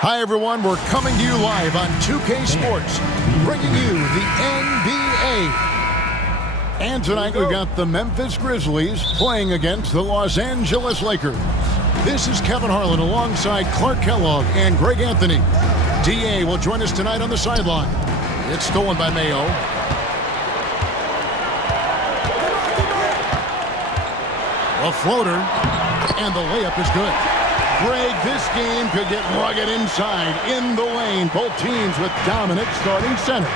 Hi, everyone. We're coming to you live on 2K Sports, bringing you the NBA. And tonight we've got the Memphis Grizzlies playing against the Los Angeles Lakers. This is Kevin Harlan alongside Clark Kellogg and Greg Anthony. DA will join us tonight on the sideline. It's stolen by Mayo. A floater, and the layup is good. Greg, this game could get rugged inside, in the lane. Both teams with dominant starting center.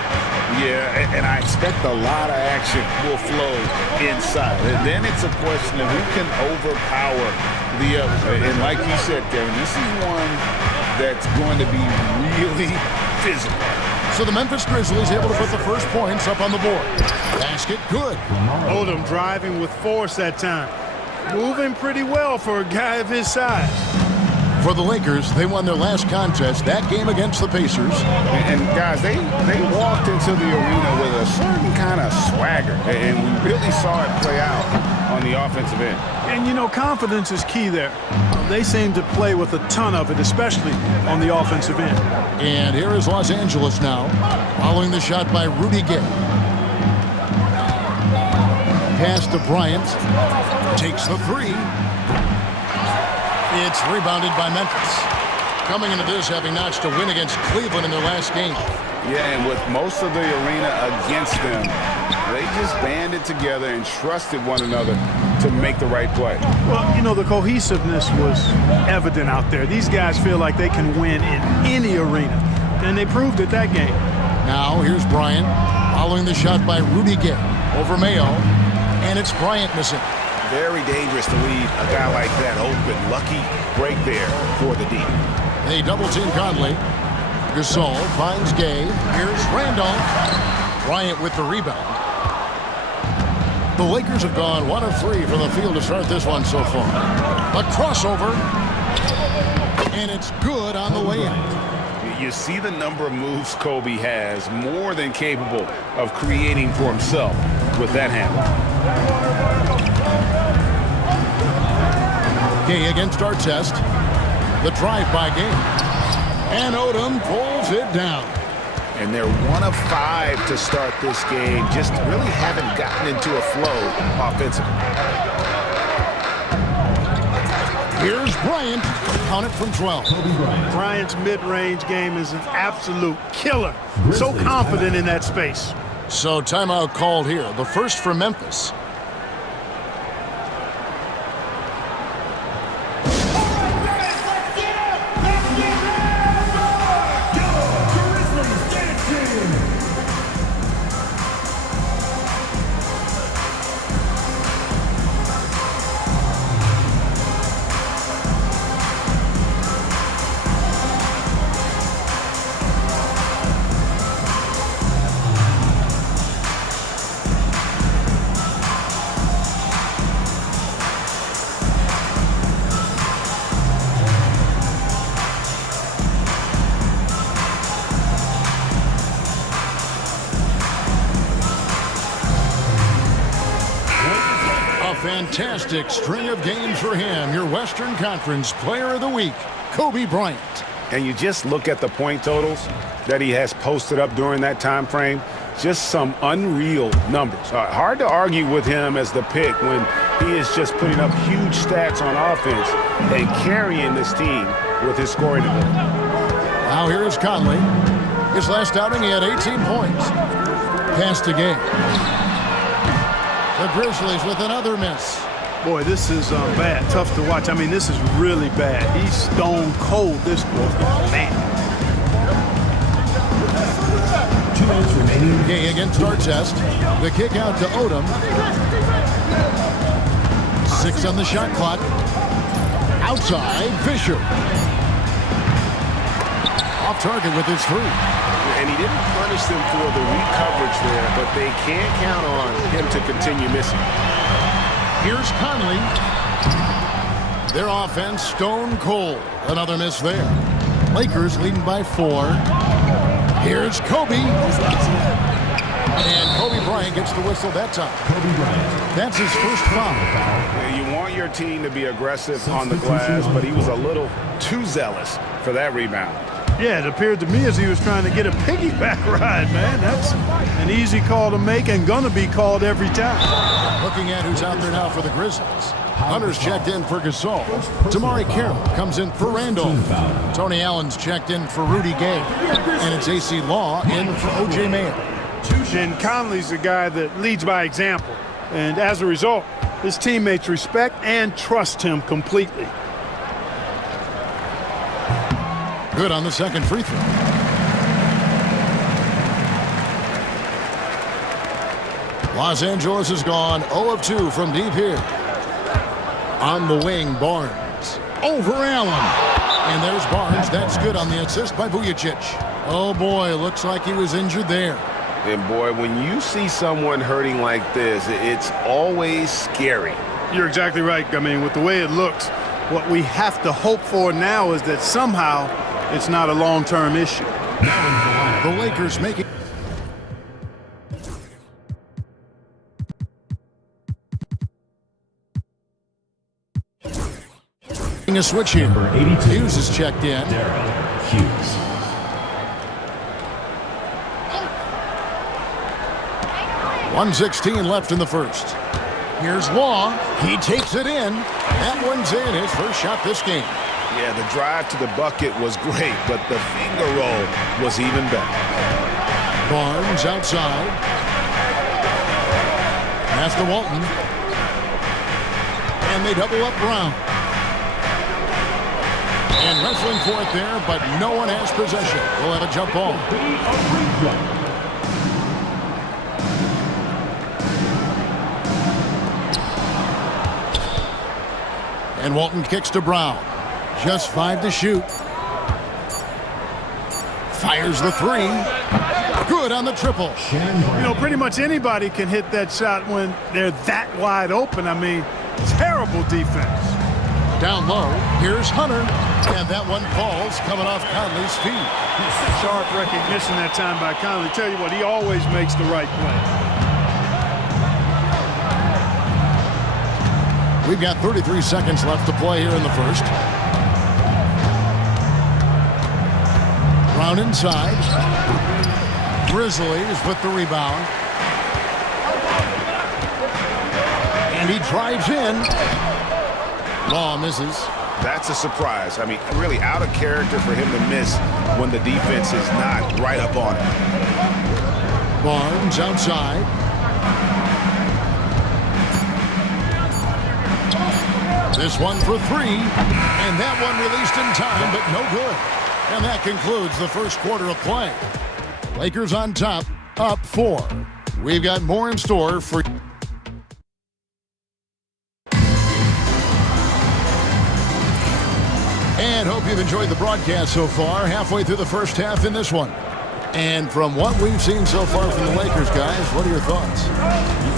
Yeah, and I expect a lot of action will flow inside. And then it's a question of who can overpower the other. And like you said, Kevin, this is one that's going to be really physical. So the Memphis Grizzlies able to put the first points up on the board. Basket, good. Odom driving with force that time. Moving pretty well for a guy of his size. For the Lakers, they won their last contest, that game against the Pacers. And guys, they walked into the arena with a certain kind of swagger, and we really saw it play out on the offensive end. And, you know, confidence is key there. They seem to play with a ton of it, especially on the offensive end. And here is Los Angeles now, following the shot by Rudy Gay. Pass to Bryant. Takes the three. It's rebounded by Memphis. Coming into this, having notched a win against Cleveland in their last game. Yeah, and with most of the arena against them, they just banded together and trusted one another to make the right play. Well, you know, the cohesiveness was evident out there. These guys feel like they can win in any arena, and they proved it that game. Now, here's Bryant, following the shot by Rudy Gay over Mayo, and it's Bryant missing. Very dangerous to leave a guy like that open. Lucky break there for the D. They double-team Conley. Gasol finds Gay. Here's Randolph. Bryant with the rebound. The Lakers have gone 1 of 3 from the field to start this one so far. A crossover, and it's good on the way out. You see the number of moves Kobe has, more than capable of creating for himself with that handle. Gay against Artest. The drive by Gay. And Odom pulls it down. And they're 1 of 5 to start this game. Just really haven't gotten into a flow offensively. Here's Bryant. Count it from 12. Bryant's mid-range game is an absolute killer. So confident in that space. So timeout called here. The first for Memphis. Fantastic string of games for him. Your Western Conference Player of the Week, Kobe Bryant. And you just look at the point totals that he has posted up during that time frame. Just some unreal numbers. Hard to argue with him as the pick when he is just putting up huge stats on offense and carrying this team with his scoring ability. Now here is Conley. His last outing, he had 18 points. Pass to Gay. The Grizzlies with another miss. Boy, this is bad. Tough to watch. I mean, this is really bad. He's stone cold, this boy. Man. 2 minutes remaining. Gay against Artest. The kick out to Odom. 6 on the shot clock. Outside, Fisher. Off target with his 3. And he didn't punish them for the weak coverage there, but they can't count on him to continue missing. Here's Conley. Their offense stone cold. Another miss there. Lakers leading by 4. Here's Kobe. And Kobe Bryant gets the whistle that time. Kobe Bryant. That's his first foul. You want your team to be aggressive on the glass, but he was a little too zealous for that rebound. Yeah, it appeared to me as he was trying to get a piggyback ride, man. That's an easy call to make and gonna be called every time. Looking at who's out there now for the Grizzlies. Hunter's checked in for Gasol. Tamari Carroll comes in for Randolph. Tony Allen's checked in for Rudy Gay. And it's AC Law in for O.J. Mayer. And Conley's a guy that leads by example. And as a result, his teammates respect and trust him completely. Good on the second free throw. Los Angeles has gone 0 of 2 from deep here. On the wing, Barnes. Over Allen. And there's Barnes. That's good on the assist by Vujacic. Oh, boy, looks like he was injured there. And, boy, when you see someone hurting like this, it's always scary. You're exactly right. I mean, with the way it looks, what we have to hope for now is that somehow it's not a long-term issue. The Lakers making a switch here. Hughes is checked in. Hughes. .116 left in the first. Here's Law. He takes it in. That one's in. His first shot this game. Yeah, the drive to the bucket was great, but the finger roll was even better. Barnes outside. Pass to Walton. And they double up Brown. And wrestling for it there, but no one has possession. We'll have a jump ball. And Walton kicks to Brown. Just 5 to shoot. Fires the 3. Good on the triple. You know, pretty much anybody can hit that shot when they're that wide open. I mean, terrible defense. Down low, here's Hunter. And that one falls coming off Conley's feet. Sharp recognition that time by Conley. Tell you what, he always makes the right play. We've got 33 seconds left to play here in the first. Brown inside. Grizzlies with the rebound. And he drives in. Law misses. That's a surprise. I mean, really out of character for him to miss when the defense is not right up on him. Barnes outside. This one for 3. And that one released in time, but no good. And that concludes the first quarter of play. Lakers on top, up 4. We've got more in store for... And hope you've enjoyed the broadcast so far. Halfway through the first half in this one. And from what we've seen so far from the Lakers, guys, what are your thoughts?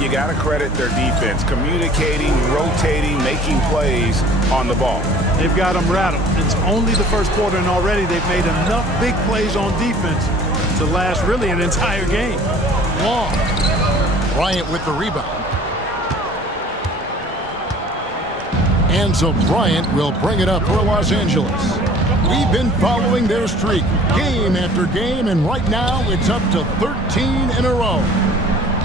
You got to credit their defense. Communicating, rotating, making plays on the ball. They've got them rattled. It's only the first quarter, and already they've made enough big plays on defense to last really an entire game. Long. Bryant with the rebound. And so Bryant will bring it up for Los Angeles. We've been following their streak game after game, and right now it's up to 13 in a row.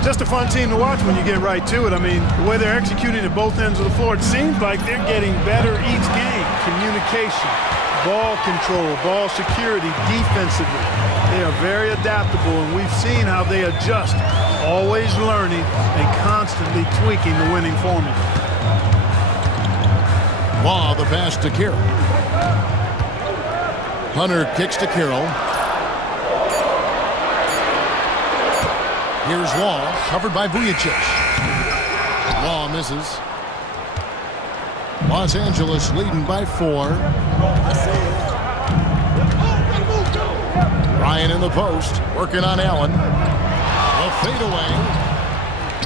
Just a fun team to watch when you get right to it. I mean, the way they're executing at both ends of the floor, it seems like they're getting better each game. Communication, ball control, ball security, defensively. They are very adaptable, and we've seen how they adjust, always learning and constantly tweaking the winning formula. Law, the pass to Carroll. Hunter kicks to Carroll. Here's Law, covered by Vujacic. Law misses. Los Angeles leading by 4. Bryant in the post, working on Allen. A fadeaway.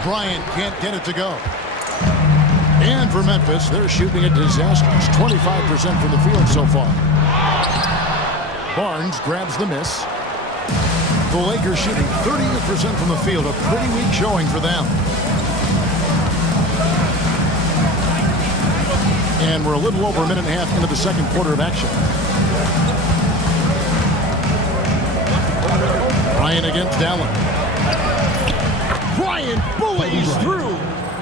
Bryant can't get it to go. And for Memphis, they're shooting a disastrous 25% from the field so far. Barnes grabs the miss. The Lakers shooting 38% from the field, a pretty weak showing for them. And we're a little over a minute and a half into the second quarter of action. against Allen. Bryant bullies through.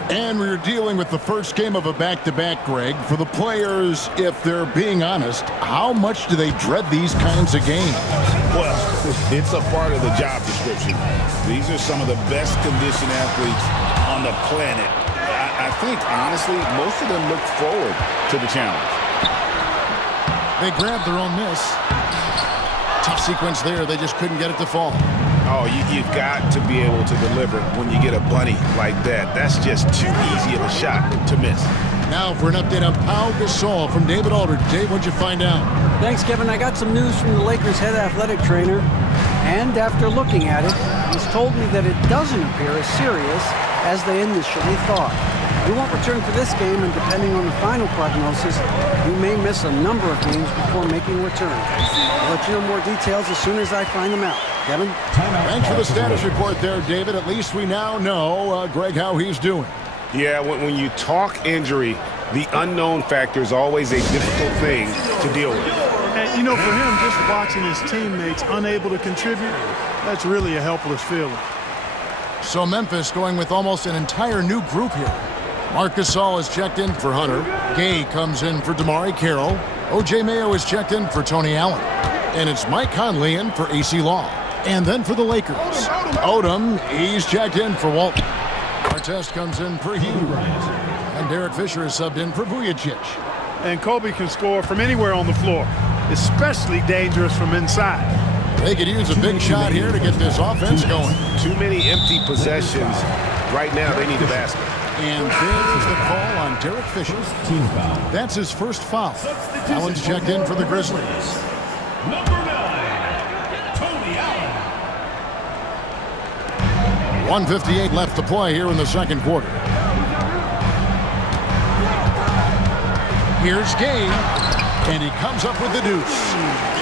And we're dealing with the first game of a back-to-back, Greg. For the players, if they're being honest, how much do they dread these kinds of games? Well, it's a part of the job description. These are some of the best conditioned athletes on the planet. I think, honestly, most of them look forward to the challenge. They grabbed their own miss. Tough sequence there. They just couldn't get it to fall. Oh, you've got to be able to deliver when you get a bunny like that. That's just too easy of a shot to miss. Now for an update on Pau Gasol from David Aldridge. Dave, what'd you find out? Thanks, Kevin. I got some news from the Lakers' head athletic trainer. And after looking at it, he's told me that it doesn't appear as serious as they initially thought. He won't return for this game, and depending on the final prognosis, he may miss a number of games before making a return. I'll let you know more details as soon as I find them out. Kevin? Thanks for the status report there, David. At least we now know, Greg, how he's doing. Yeah, when you talk injury, the unknown factor is always a difficult thing to deal with. And, you know, for him, just watching his teammates unable to contribute, that's really a helpless feeling. So Memphis going with almost an entire new group here. Marc Gasol is checked in for Hunter. Gay comes in for DeMarre Carroll. O.J. Mayo is checked in for Tony Allen. And it's Mike Conley in for A.C. Law. And then for the Lakers, Odom, he's checked in for Walton. Artest comes in for Hughes. And Derek Fisher is subbed in for Vujacic. And Kobe can score from anywhere on the floor, especially dangerous from inside. They could use a big shot here to get this offense going. Too many empty possessions. Right now, they need a basket. And there's the call on Derek Fisher. That's his first foul. Allen's checked in for the Grizzlies. Number 9, Tony Allen. 1:58 left to play here in the second quarter. Here's Gay, and he comes up with the deuce.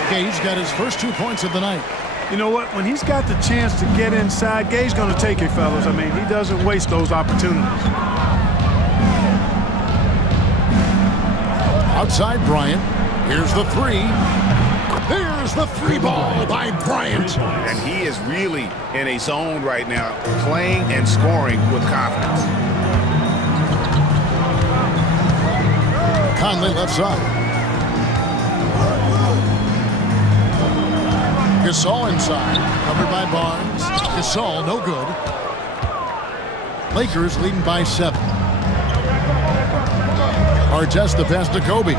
Gay's got his first 2 points of the night. You know what? When he's got the chance to get inside, Gay's going to take it, fellas. I mean, he doesn't waste those opportunities. Outside Bryant. Here's the three. There's the three ball by Bryant. And he is really in a zone right now, playing and scoring with confidence. Conley left side. Gasol inside, covered by Barnes. Gasol, no good. Lakers leading by 7. Artest the pass to Kobe.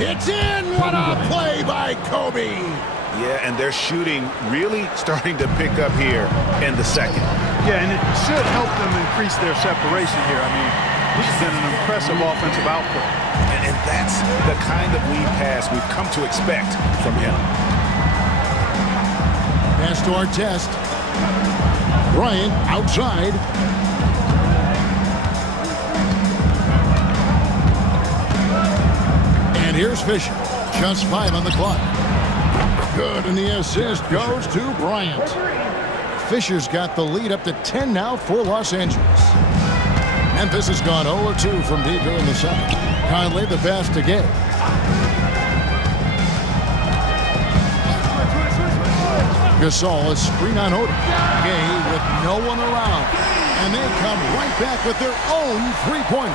It's in! What a play by Kobe! Yeah, and their shooting really starting to pick up here in the second. Yeah, and it should help them increase their separation here. I mean, this has been an impressive offensive output. And that's the kind of lead pass we've come to expect from him. Pass to Artest. Bryant outside. And here's Fisher. Just 5 on the clock. Good, and the assist goes to Bryant. Fisher's got the lead up to 10 now for Los Angeles. Memphis has gone 0-2 from deep here in the second. Conley the pass to Gay. Gasol is screen on Odom. Gay with no one around. And they come right back with their own three-pointer.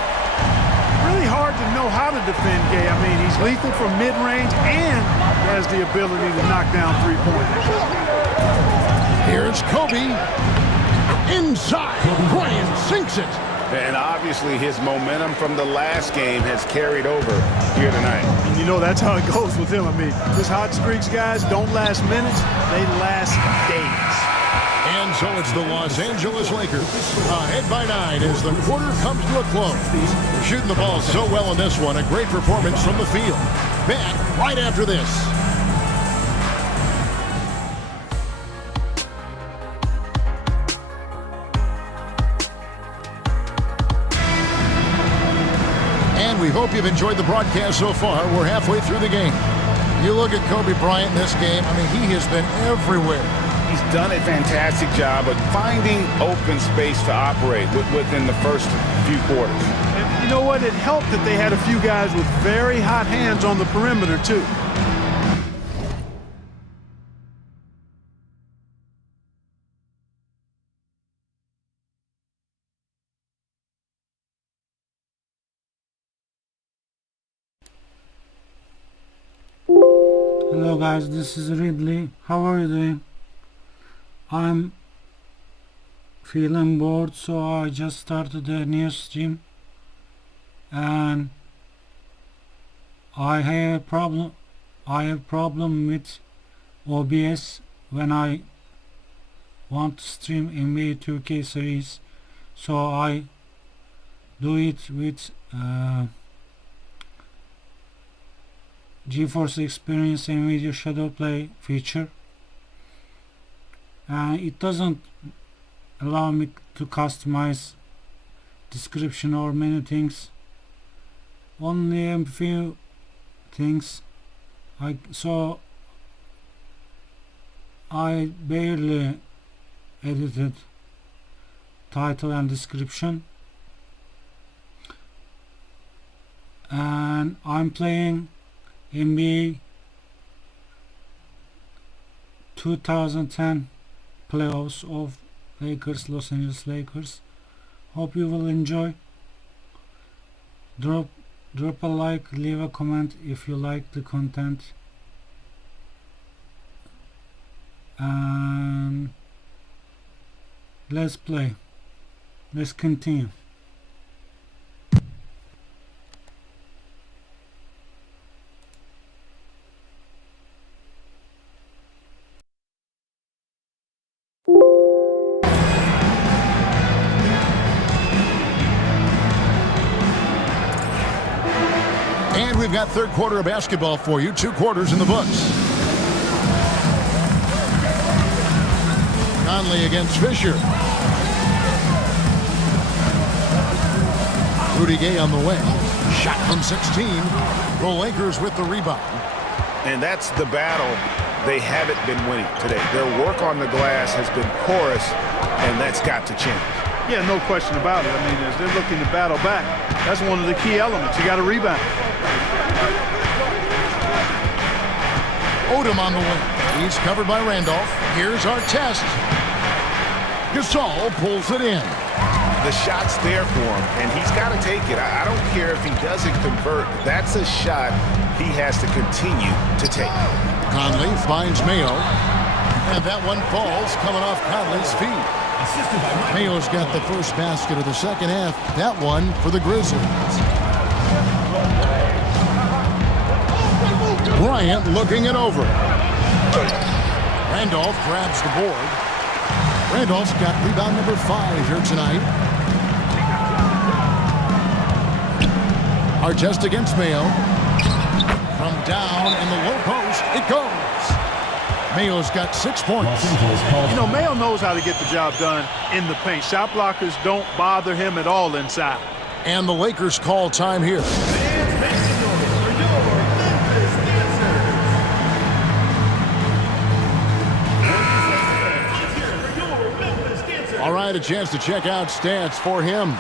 Really hard to know how to defend Gay. I mean, he's lethal from mid-range and has the ability to knock down three-pointers. Here's Kobe. Inside. Bryant sinks it. And obviously his momentum from the last game has carried over here tonight. And you know, that's how it goes with him. I mean, his hot streaks, guys, don't last minutes. They last days. And so it's the Los Angeles Lakers ahead by 9 as the quarter comes to a close. They're shooting the ball so well in this one. A great performance from the field. Back right after this. And we hope you've enjoyed the broadcast so far. We're halfway through the game. You look at Kobe Bryant in this game, I mean, he has been everywhere. He's done a fantastic job of finding open space to operate within the first few quarters. And, You know what? It helped that they had a few guys with very hot hands on the perimeter, too. Hello guys, this is Ridley. How are you doing? I'm feeling bored, so I just started a new stream and I have problem with OBS when I want to stream NBA 2K series, so I do it with GeForce Experience Nvidia Shadowplay feature, and it doesn't allow me to customize description or many things, only a few things. So I barely edited title and description, and I'm playing NBA 2010 playoffs of Los Angeles Lakers. Hope you will enjoy. Drop a like, leave a comment if you like the content, and let's play. Let's continue. And we've got third quarter of basketball for you. 2 quarters in the books. Conley against Fisher. Rudy Gay on the way. Shot from 16. The Lakers with the rebound. And that's the battle they haven't been winning today. Their work on the glass has been porous, and that's got to change. Yeah, no question about it. I mean, as they're looking to battle back, that's one of the key elements. You got to rebound. Odom on the wing. He's covered by Randolph. Here's our test. Gasol pulls it in. The shot's there for him, and he's got to take it. I don't care if he doesn't convert. That's a shot he has to continue to take. Conley finds Mayo. And that one falls coming off Conley's feet. Mayo's got the first basket of the second half. That one for the Grizzlies. Bryant looking it over. Randolph grabs the board. Randolph's got rebound number 5 here tonight. Artest against Mayo. From down in the low post, it goes. Mayo's got 6 points. You know, Mayo knows how to get the job done in the paint. Shot blockers don't bother him at all inside. And the Lakers call time here. All right, a chance to check out stats for him.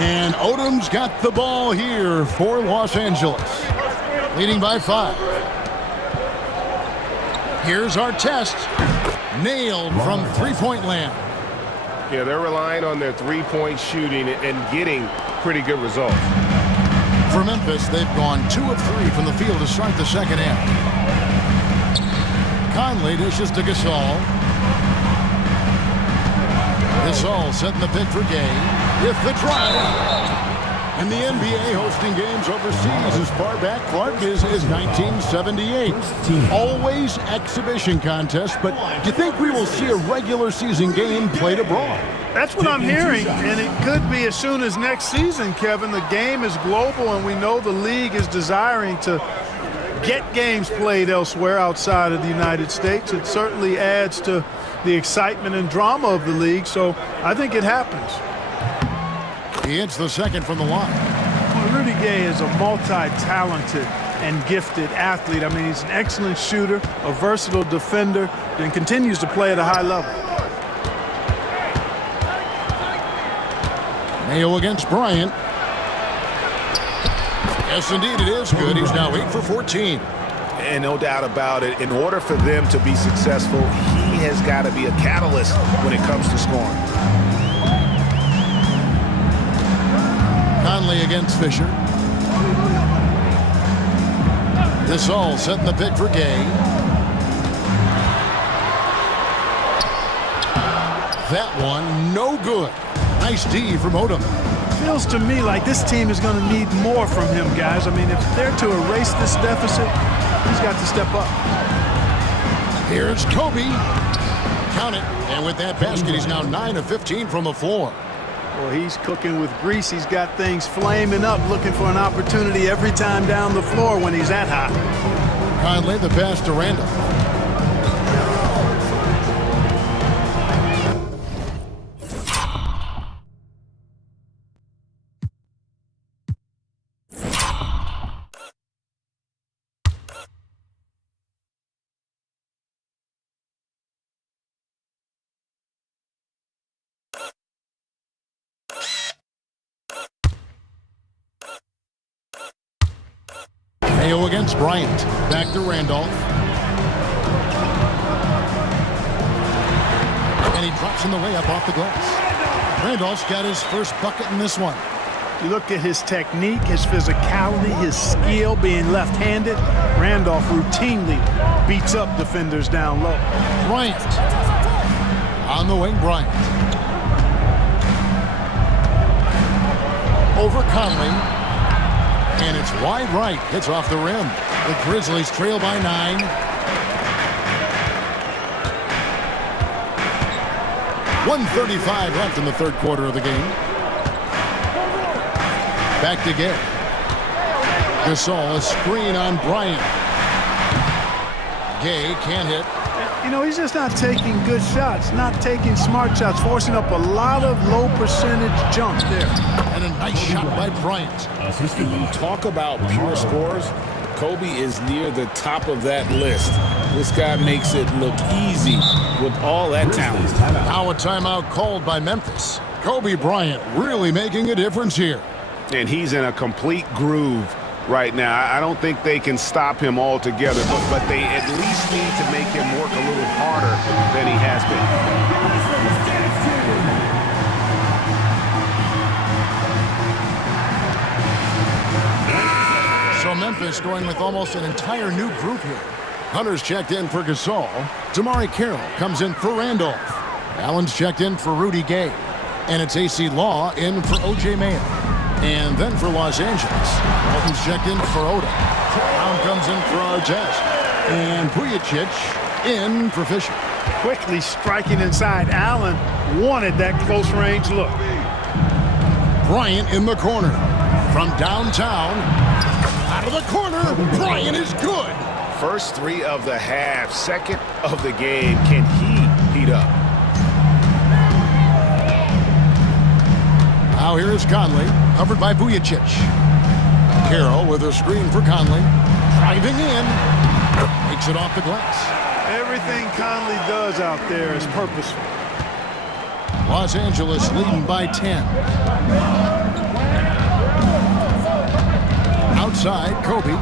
And Odom's got the ball here for Los Angeles, leading by 5. Here's our test. Nailed from three-point land. Yeah, they're relying on their three-point shooting and getting pretty good results. For Memphis, they've gone 2 of 3 from the field to start the second half. Conley dishes to Gasol. Gasol setting the pick for Gay with the drive. And the NBA hosting games overseas as far back, Clark, as 1978. Always exhibition contests, but do you think we will see a regular season game played abroad? That's what I'm hearing, and it could be as soon as next season, Kevin. The game is global, and we know the league is desiring to get games played elsewhere outside of the United States. It certainly adds to the excitement and drama of the league, so I think it happens. He hits the second from the line. Well, Rudy Gay is a multi-talented and gifted athlete. I mean, he's an excellent shooter, a versatile defender, and continues to play at a high level. Mayo against Bryant. Yes, indeed, it is good. He's now 8 for 14. And no doubt about it, in order for them to be successful, he has got to be a catalyst when it comes to scoring. Conley against Fisher. This all setting the pick for Gay. That one, no good. Nice D from Odom. Feels to me like this team is going to need more from him, guys. I mean, if they're to erase this deficit, he's got to step up. Here's Kobe. Count it. And with that basket, he's now 9 of 15 from the floor. Well, he's cooking with grease. He's got things flaming up, looking for an opportunity every time down the floor when he's that hot. Conley, the pass to Randall. Mayo against Bryant. Back to Randolph. And he drops in the layup off the glass. Randolph's got his first bucket in this one. You look at his technique, his physicality, his skill being left-handed. Randolph routinely beats up defenders down low. Bryant. On the wing, Bryant. Over Conley. And it's wide right. Hits off the rim. The Grizzlies trail by 9. .135 left in the third quarter of the game. Back to Gay. Gasol, a screen on Bryant. Gay can't hit. You know, he's just not taking good shots, not taking smart shots, forcing up a lot of low percentage jumps there. And a nice shot by Bryant. You talk about pure scores, Kobe is near the top of that list. This guy makes it look easy with all that talent. Now a timeout called by Memphis. Kobe Bryant really making a difference here. And he's in a complete groove right now. I don't think they can stop him altogether, but they at least need to make him work a little harder than he has been. So Memphis going with almost an entire new group here. Hunter's checked in for Gasol. Damari Carroll comes in for Randolph. Allen's checked in for Rudy Gay. And it's AC Law in for O.J. Mayo. And then for Los Angeles, Walton's checked in for Oda. Brown comes in for Artest. And Vujacic in for Fisher. Quickly striking inside. Allen wanted that close range look. Bryant in the corner. From downtown, out of the corner, Bryant is good. First 3 of the half, second of the game. Can he heat up? Now here is Conley, covered by Vujacic. Carroll with a screen for Conley. Driving in. Takes it off the glass. Everything Conley does out there is purposeful. Los Angeles leading by 10. Outside, Kobe.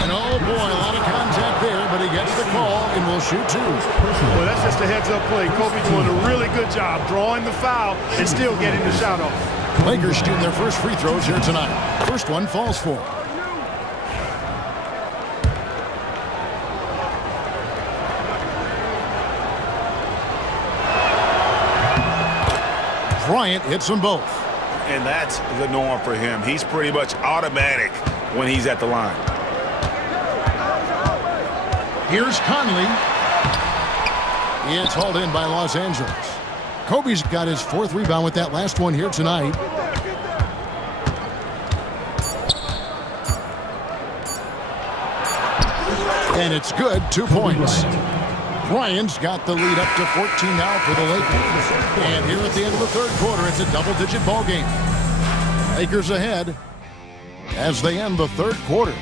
And oh boy, a lot of contact there, but he gets the call and will shoot 2. Well, that's just a heads-up play. Kobe doing a really good job drawing the foul and still getting the shot off. Lakers shooting their first free throws here tonight. First one falls for. Bryant hits them both. And that's the norm for him. He's pretty much automatic when he's at the line. Here's Conley. It's hauled in by Los Angeles. Kobe's got his 4th rebound with that last one here tonight. And it's good, 2 points. Bryant's got the lead up to 14 now for the Lakers. And here at the end of the third quarter, it's a double-digit ball game. Lakers ahead as they end the third quarter.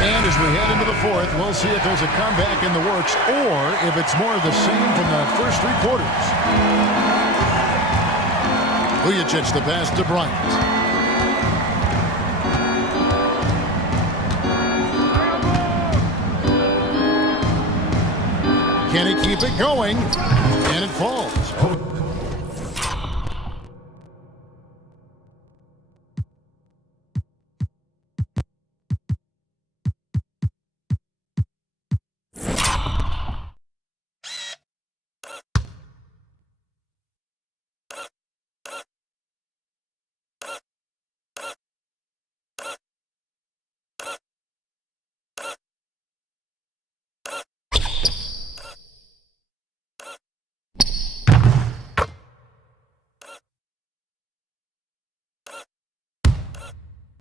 And as we head into the fourth, we'll see if there's a comeback in the works or if it's more of the same from the first three quarters. Vujicic the pass to Bryant. Can he keep it going? And it falls.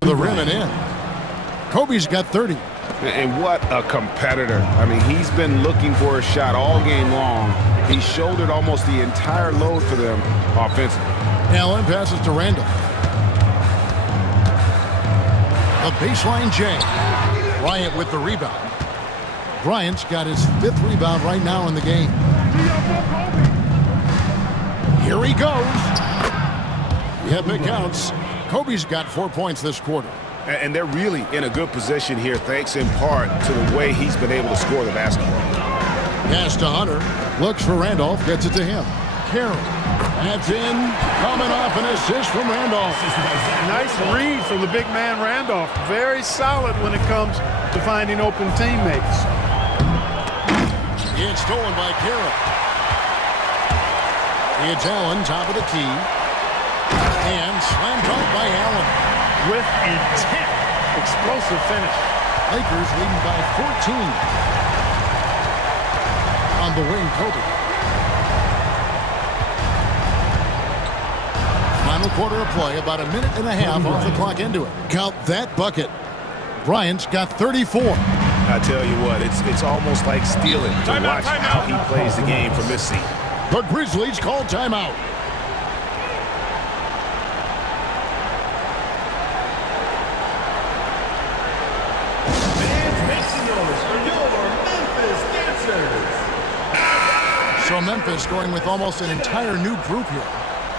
The rim and in. Kobe's got 30. And what a competitor. I mean, he's been looking for a shot all game long. He shouldered almost the entire load for them offensively. Allen passes to Randall. A baseline J. Bryant with the rebound. Bryant's got his 5th rebound right now in the game. Here he goes. Yep, it counts. Kobe's got 4 points this quarter. And they're really in a good position here, thanks in part to the way he's been able to score the basketball. Pass to Hunter. Looks for Randolph. Gets it to him. Carroll. That's in. Coming off an assist from Randolph. Nice read from the big man Randolph. Very solid when it comes to finding open teammates. It's stolen by Carroll. It's Allen, top of the key. And slam dunk by Allen. With intent. Explosive finish. Lakers leading by 14. On the wing, Kobe. Final quarter of play, about a minute and a half off the clock into it. Count that bucket. Bryant's got 34. I tell you what, it's almost like stealing to watch how he plays the game from this seat. The Grizzlies call timeout. So Memphis going with almost an entire new group here.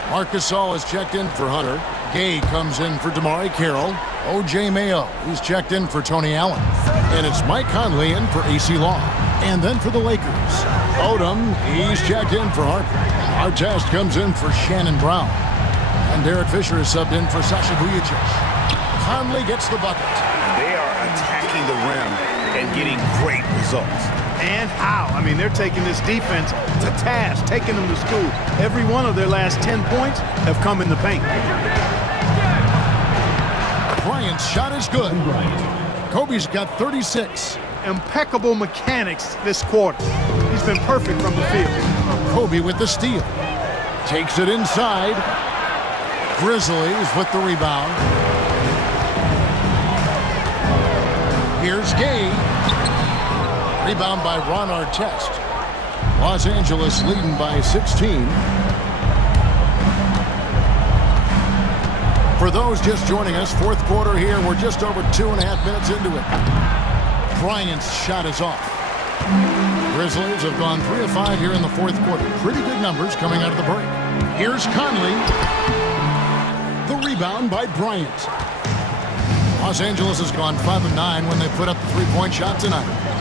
Marcus Gasol is checked in for Hunter. Gay comes in for DeMar Carroll. O.J. Mayo, he's checked in for Tony Allen. And it's Mike Conley in for A.C. Long. And then for the Lakers, Odom, he's checked in for Harper. Artest comes in for Shannon Brown. And Derek Fisher is subbed in for Sasha Vujicic. Conley gets the bucket. They are attacking the rim and getting great results. And how? I mean, they're taking this defense to task, taking them to school. Every one of their last 10 points have come in the paint. Bryant's shot is good. Kobe's got 36. Impeccable mechanics this quarter. He's been perfect from the field. Kobe with the steal. Takes it inside. Grizzlies with the rebound. Here's Gay. Rebound by Ron Artest. Los Angeles leading by 16. For those just joining us, fourth quarter here. We're just over 2.5 minutes into it. Bryant's shot is off. Grizzlies have gone 3 of 5 here in the fourth quarter. Pretty good numbers coming out of the break. Here's Conley. The rebound by Bryant. Los Angeles has gone 5 of 9 when they put up the three-point shot tonight.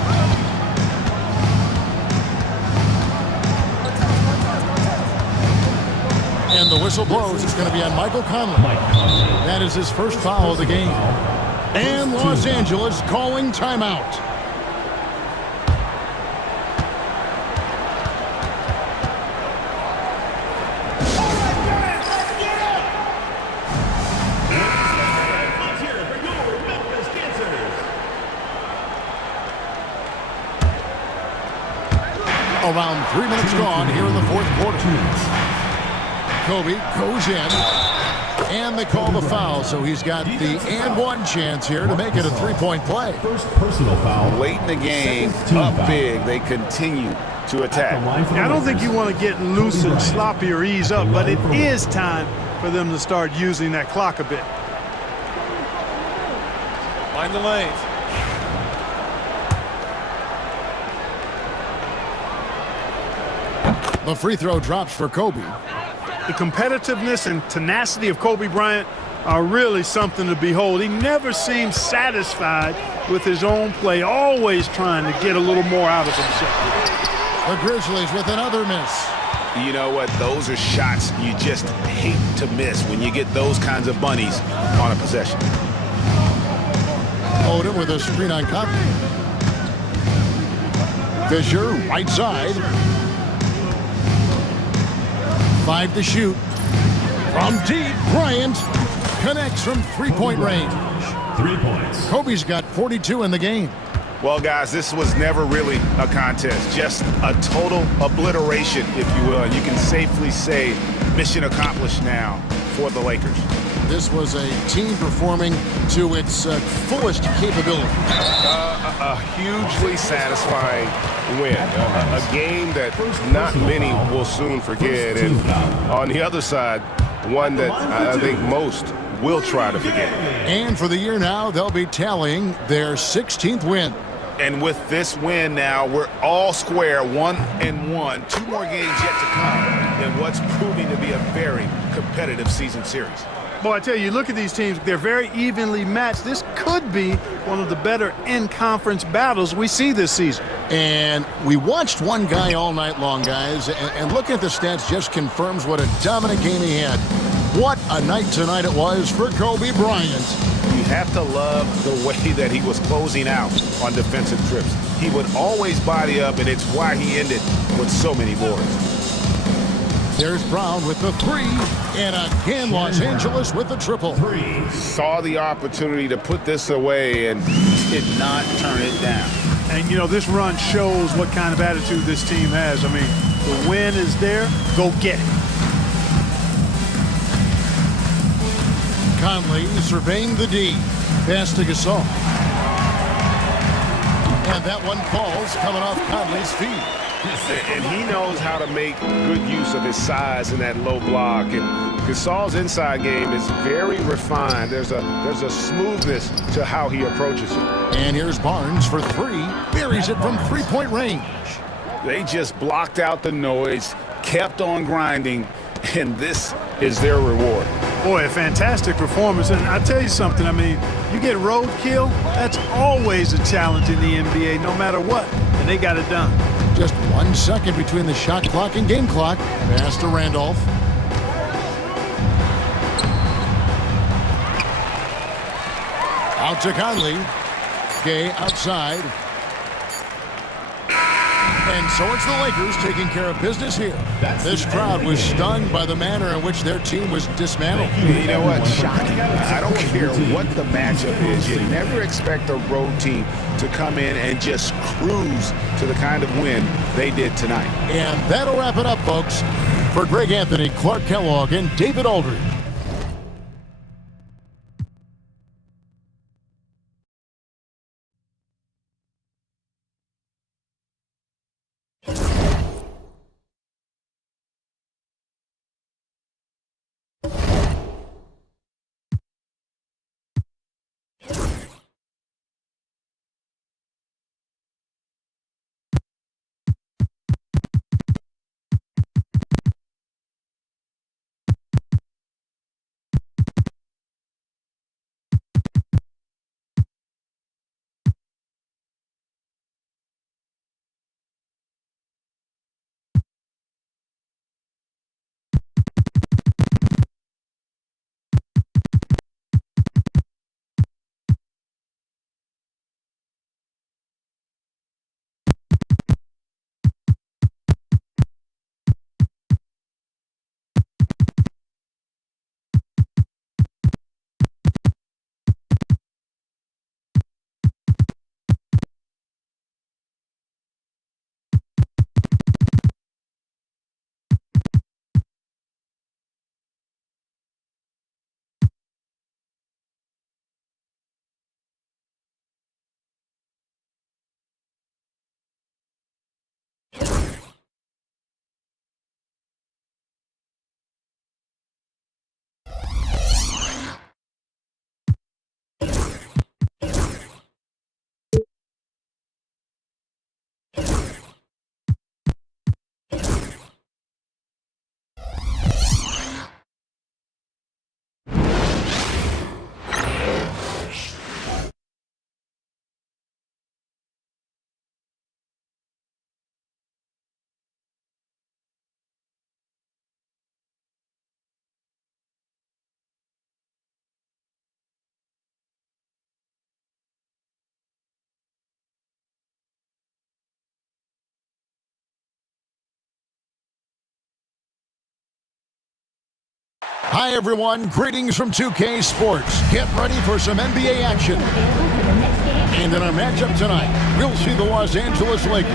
And the whistle blows. It's going to be on Michael Conley. That is his first foul of the game. And Los Angeles calling timeout. Around 3 minutes gone here in the fourth quarter. Kobe goes in, and And they call the foul, so he's got the and one chance here to make it a three-point play. First personal foul. Late in the game, up big, they continue to attack. I don't think you want to get loose and sloppy or ease up, but it is time for them to start using that clock a bit. Find the lanes. The free throw drops for Kobe. The competitiveness and tenacity of Kobe Bryant are really something to behold. He never seems satisfied with his own play, always trying to get a little more out of himself. The Grizzlies with another miss. You know what? Those are shots you just hate to miss when you get those kinds of bunnies on a possession. Odom with a screen on Conley. Fisher, right side. 5 to shoot. From deep, Bryant connects from three-point range. 3 points. Kobe's got 42 in the game. Well, guys, this was never really a contest, just a total obliteration, if you will. And you can safely say mission accomplished now for the Lakers. This was a team performing to its fullest capability. A hugely satisfying win. A game that not many will soon forget. And on the other side, one that I think most will try to forget. And for the year now, they'll be tallying their 16th win. And with this win now, we're all square, 1-1. 2 more games yet to come in what's proving to be a very competitive season series. Boy, I tell you, look at these teams. They're very evenly matched. This could be one of the better in-conference battles we see this season. And we watched one guy all night long, guys, and looking at the stats just confirms what a dominant game he had. What a night tonight it was for Kobe Bryant. You have to love the way that he was closing out on defensive trips. He would always body up, and it's why he ended with so many boards. There's Brown with the 3, and again Los Angeles with the triple. Saw the opportunity to put this away and Did not turn it down. And, you know, this run shows what kind of attitude this team has. I mean, the win is there. Go get it. Conley surveying the D. Pass to Gasol. And that one falls coming off Conley's feet. and he knows how to make good use of his size in that low block. And Gasol's inside game is very refined. There's a smoothness to how he approaches it. And here's Barnes for 3. Buries it from three-point range. They just blocked out the noise, kept on grinding, and this is their reward. Boy, a fantastic performance. And I tell you something, I mean, you get roadkill, that's always a challenge in the NBA, no matter what. And they got it done. Just 1 second between the shot clock and game clock. Pass to Randolph. Out to Conley. Gay outside. And so it's the Lakers taking care of business here. This crowd was stunned by the manner in which their team was dismantled. You know what? Shocking. I don't care what the matchup is. You never expect a road team to come in and just cruise to the kind of win they did tonight. And that'll wrap it up, folks. For Greg Anthony, Clark Kellogg, and David Aldridge. Hi, everyone. Greetings from 2K Sports. Get ready for some NBA action. And in our matchup tonight, we'll see the Los Angeles Lakers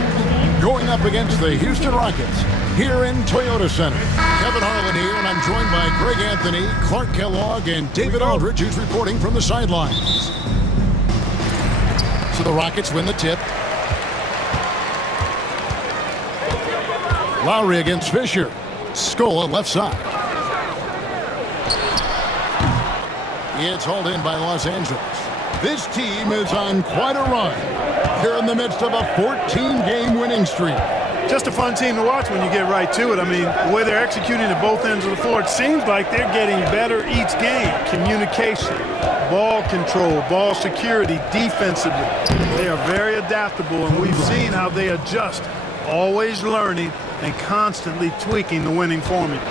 going up against the Houston Rockets here in Toyota Center. Kevin Harlan here, and I'm joined by Greg Anthony, Clark Kellogg, and David Aldridge, who's reporting from the sidelines. So the Rockets win the tip. Lowry against Fisher. Scola left side. It's hauled in by Los Angeles. This team is on quite a run. They're in the midst of a 14-game winning streak. Just a fun team to watch when you get right to it. I mean, the way they're executing at both ends of the floor, it seems like they're getting better each game. Communication, ball control, ball security, defensively. They are very adaptable, and we've seen how they adjust, always learning and constantly tweaking the winning formula.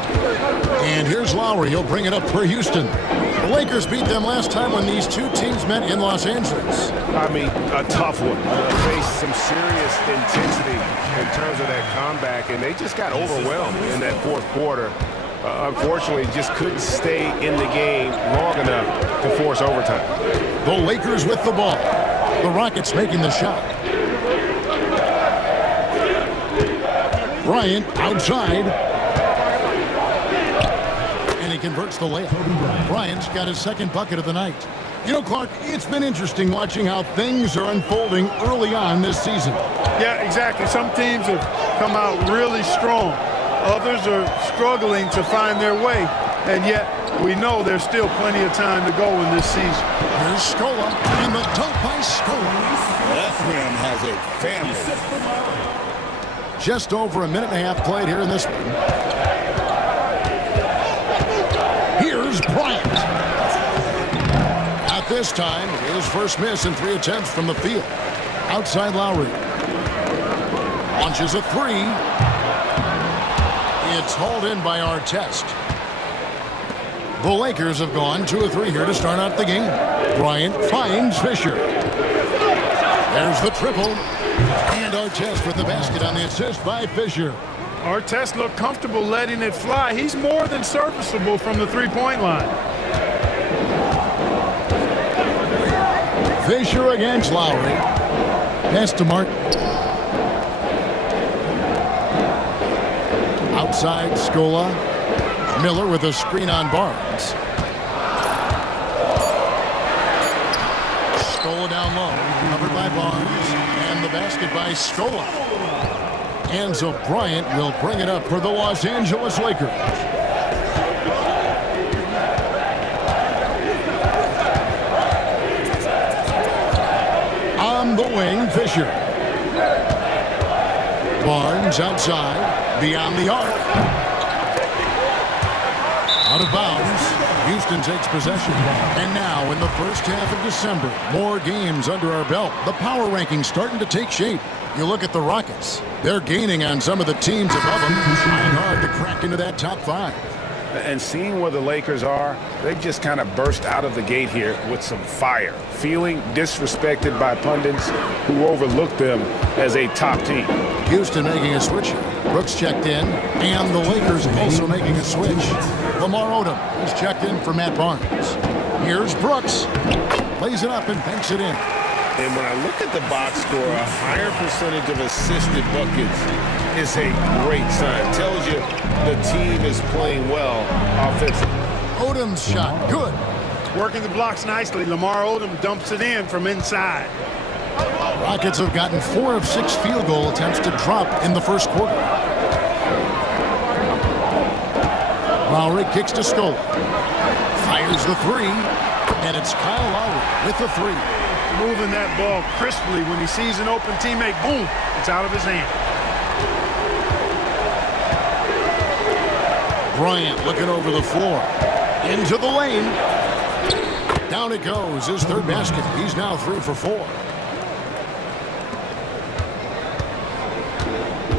And here's Lowry. He'll bring it up for Houston. The Lakers beat them last time when these two teams met in Los Angeles. I mean, a tough one. Faced some serious intensity in terms of that comeback, and they just got overwhelmed in that fourth quarter. Unfortunately, just couldn't stay in the game long enough to force overtime. The Lakers with the ball. The Rockets making the shot. Bryant outside. And he converts the layup. Bryant's got his second bucket of the night. You know, Clark, it's been interesting watching how things are unfolding early on this season. Yeah, exactly. Some teams have come out really strong. Others are struggling to find their way. And yet, we know there's still plenty of time to go in this season. Here's Scola, and the dunk by Scola. That man has a family. Just over a minute and a half played here in this one. Here's Bryant. At this time, his first miss in 3 attempts from the field. Outside Lowry. Launches a three. It's hauled in by Artest. The Lakers have gone 2 of 3 here to start out the game. Bryant finds Fisher. There's the triple. And Artest with the basket on the assist by Fisher. Artest looked comfortable letting it fly. He's more than serviceable from the three-point line. Fisher against Lowry. Pass to Martin. Outside Scola. Miller with a screen on Barnes. Scola down low. Covered by Barnes. And the basket by Scola. And so Bryant will bring it up for the Los Angeles Lakers. On the wing, Fisher. Barnes outside, beyond the arc. Out of bounds. Houston takes possession. And now in the first half of December, more games under our belt. The power rankings starting to take shape. You look at the Rockets. They're gaining on some of the teams above them, trying hard to crack into that top 5. And seeing where the Lakers are, they've just kind of burst out of the gate here with some fire, feeling disrespected by pundits who overlooked them as a top team. Houston making a switch. Brooks checked in, and the Lakers also making a switch. Lamar Odom is checked in for Matt Barnes. Here's Brooks. Lays it up and banks it in. And when I look at the box score, a higher percentage of assisted buckets is a great sign. Tells you the team is playing well offensively. Odom's shot, good. Working the blocks nicely. Lamar Odom dumps it in from inside. Rockets have gotten 4 of 6 field goal attempts to drop in the first quarter. Lowry kicks to Scola. Fires the three, and it's Kyle Lowry with the three. Moving that ball crisply when he sees an open teammate. Boom, it's out of his hand. Bryant looking over the floor. Into the lane. Down it goes, his third basket. He's now 3 for 4.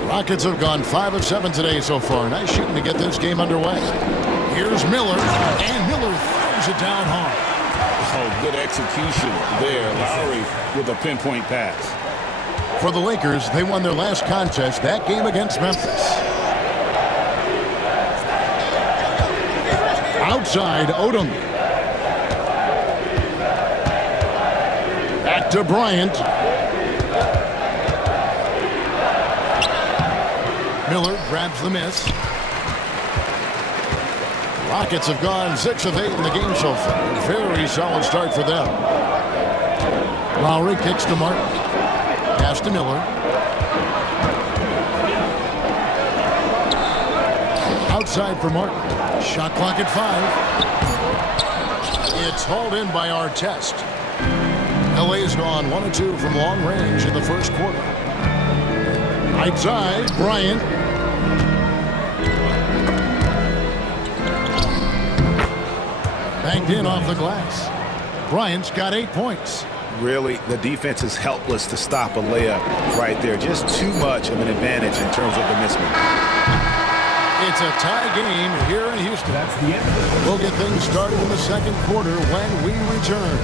Rockets have gone 5 of 7 today so far. Nice shooting to get this game underway. Here's Miller, and Miller throws it down hard. Oh, good execution there. Lowry with a pinpoint pass. For the Lakers, they won their last contest, that game against Memphis. outside Odom. Back to Bryant. Miller grabs the miss. Rockets have gone 6 of 8 in the game so far. Very solid start for them. Lowry kicks to Martin. Pass to Miller. Outside for Martin. Shot clock at 5. It's hauled in by Artest. LA's gone 1 of 2 from long range in the first quarter. Outside, Bryant. Banged in off the glass. Bryant's got 8 points. Really, the defense is helpless to stop a layup right there. Just too much of an advantage in terms of the mismatch. It's a tie game here in Houston. That's the end of it. We'll get things started in the second quarter when we return.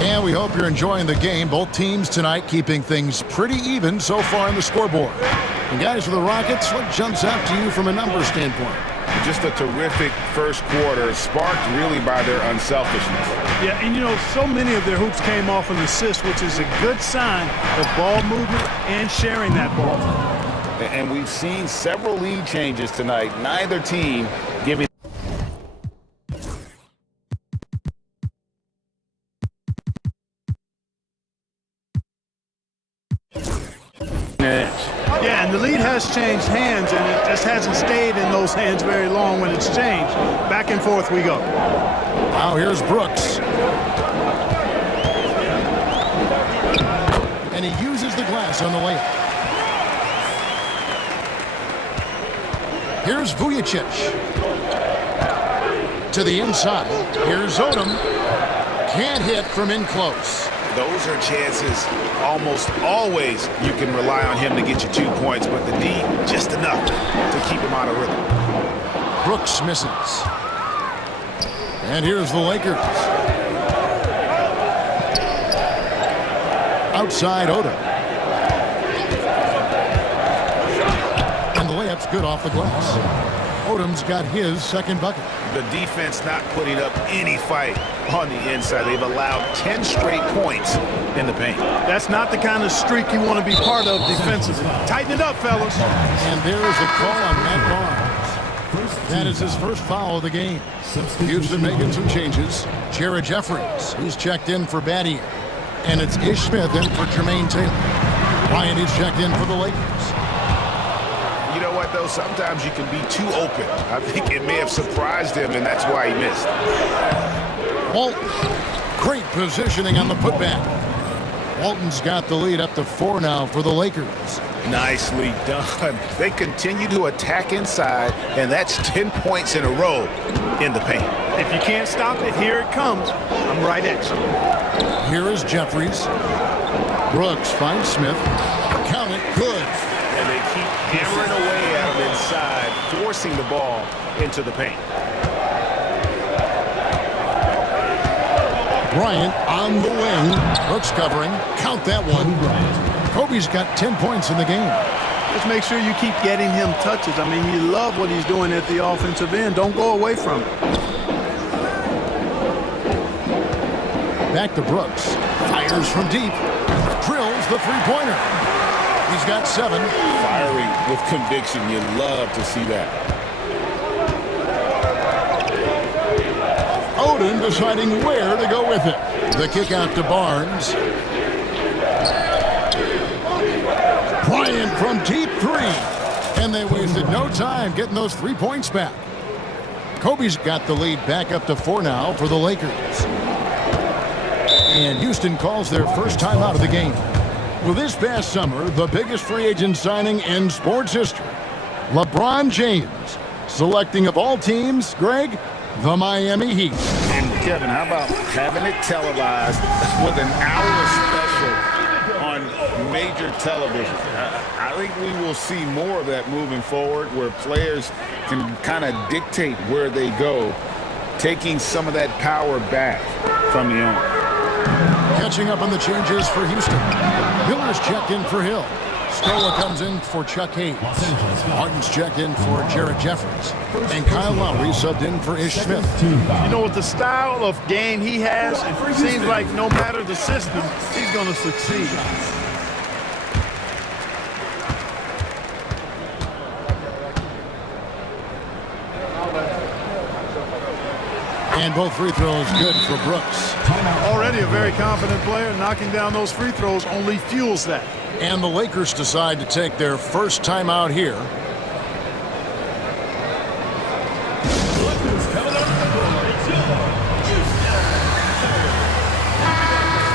And we hope you're enjoying the game. Both teams tonight keeping things pretty even so far on the scoreboard. And guys, for the Rockets, what jumps out to you from a numbers standpoint? Just a terrific first quarter, sparked really by their unselfishness. Yeah, and you know, so many of their hoops came off an assist, which is a good sign of ball movement and sharing that ball. And we've seen several lead changes tonight. Neither team giving. Yeah, and the lead has changed hands, and it just hasn't stayed in those hands very long when it's changed. Back and forth we go. Now here's Brooks. And he uses the glass on the layup. Here's Vujicic. To the inside. Here's Odom. Can't hit from in close. Those are chances almost always you can rely on him to get you 2 points, but the D just enough to keep him out of rhythm. Brooks misses. And here's the Lakers. Outside Odom. And the layup's good off the glass. Odom's got his second bucket. The defense not putting up any fight on the inside. They've allowed 10 straight points in the paint. That's not the kind of streak you want to be part of defensively. Tighten it up, fellas. And there is a call on Matt Barnes. That is his first foul of the game. Houston making some changes. Jared Jeffries, he's checked in for Battier. And it's Ish Smith in for Jermaine Taylor. Ryan is checked in for the Lakers. You know what, though? Sometimes you can be too open. I think it may have surprised him, and that's why he missed. Walton, great positioning on the putback. Walton's got the lead up to 4 now for the Lakers. Nicely done. They continue to attack inside, and that's 10 points in a row in the paint. If you can't stop it, here it comes. I'm right at you. Here is Jeffries. Brooks finds Smith. Count it, good. And they keep hammering away at him inside, forcing the ball into the paint. Bryant on the wing. Brooks covering. Count that one. Kobe's got 10 points in the game. Just make sure you keep getting him touches. I mean, you love what he's doing at the offensive end. Don't go away from it. Back to Brooks. Fires from deep. Drills the three-pointer. He's got 7. Firing with conviction. You love to see that. Odom deciding where to go with it. The kick out to Barnes. Bryant from deep 3. And they wasted no time getting those 3 points back. Kobe's got the lead back up to 4 now for the Lakers. And Houston calls their first time out of the game. Well, this past summer, the biggest free agent signing in sports history, LeBron James, selecting of all teams, Greg, the Miami Heat. And Kevin, how about having it televised with an hour special on major television? I think we will see more of that moving forward, where players can kind of dictate where they go taking some of that power back from the owner. Catching up on the changes for Houston. Miller's checked in for Hill. Scola comes in for Chuck Hayes. Martin's checked in for Jared Jeffries. And Kyle Lowry subbed in for Ish Smith. You know, with the style of game he has, it seems like no matter the system, he's going to succeed. And both free throws good for Brooks. Already a very confident player. Knocking down those free throws only fuels that. And the Lakers decide to take their first timeout here.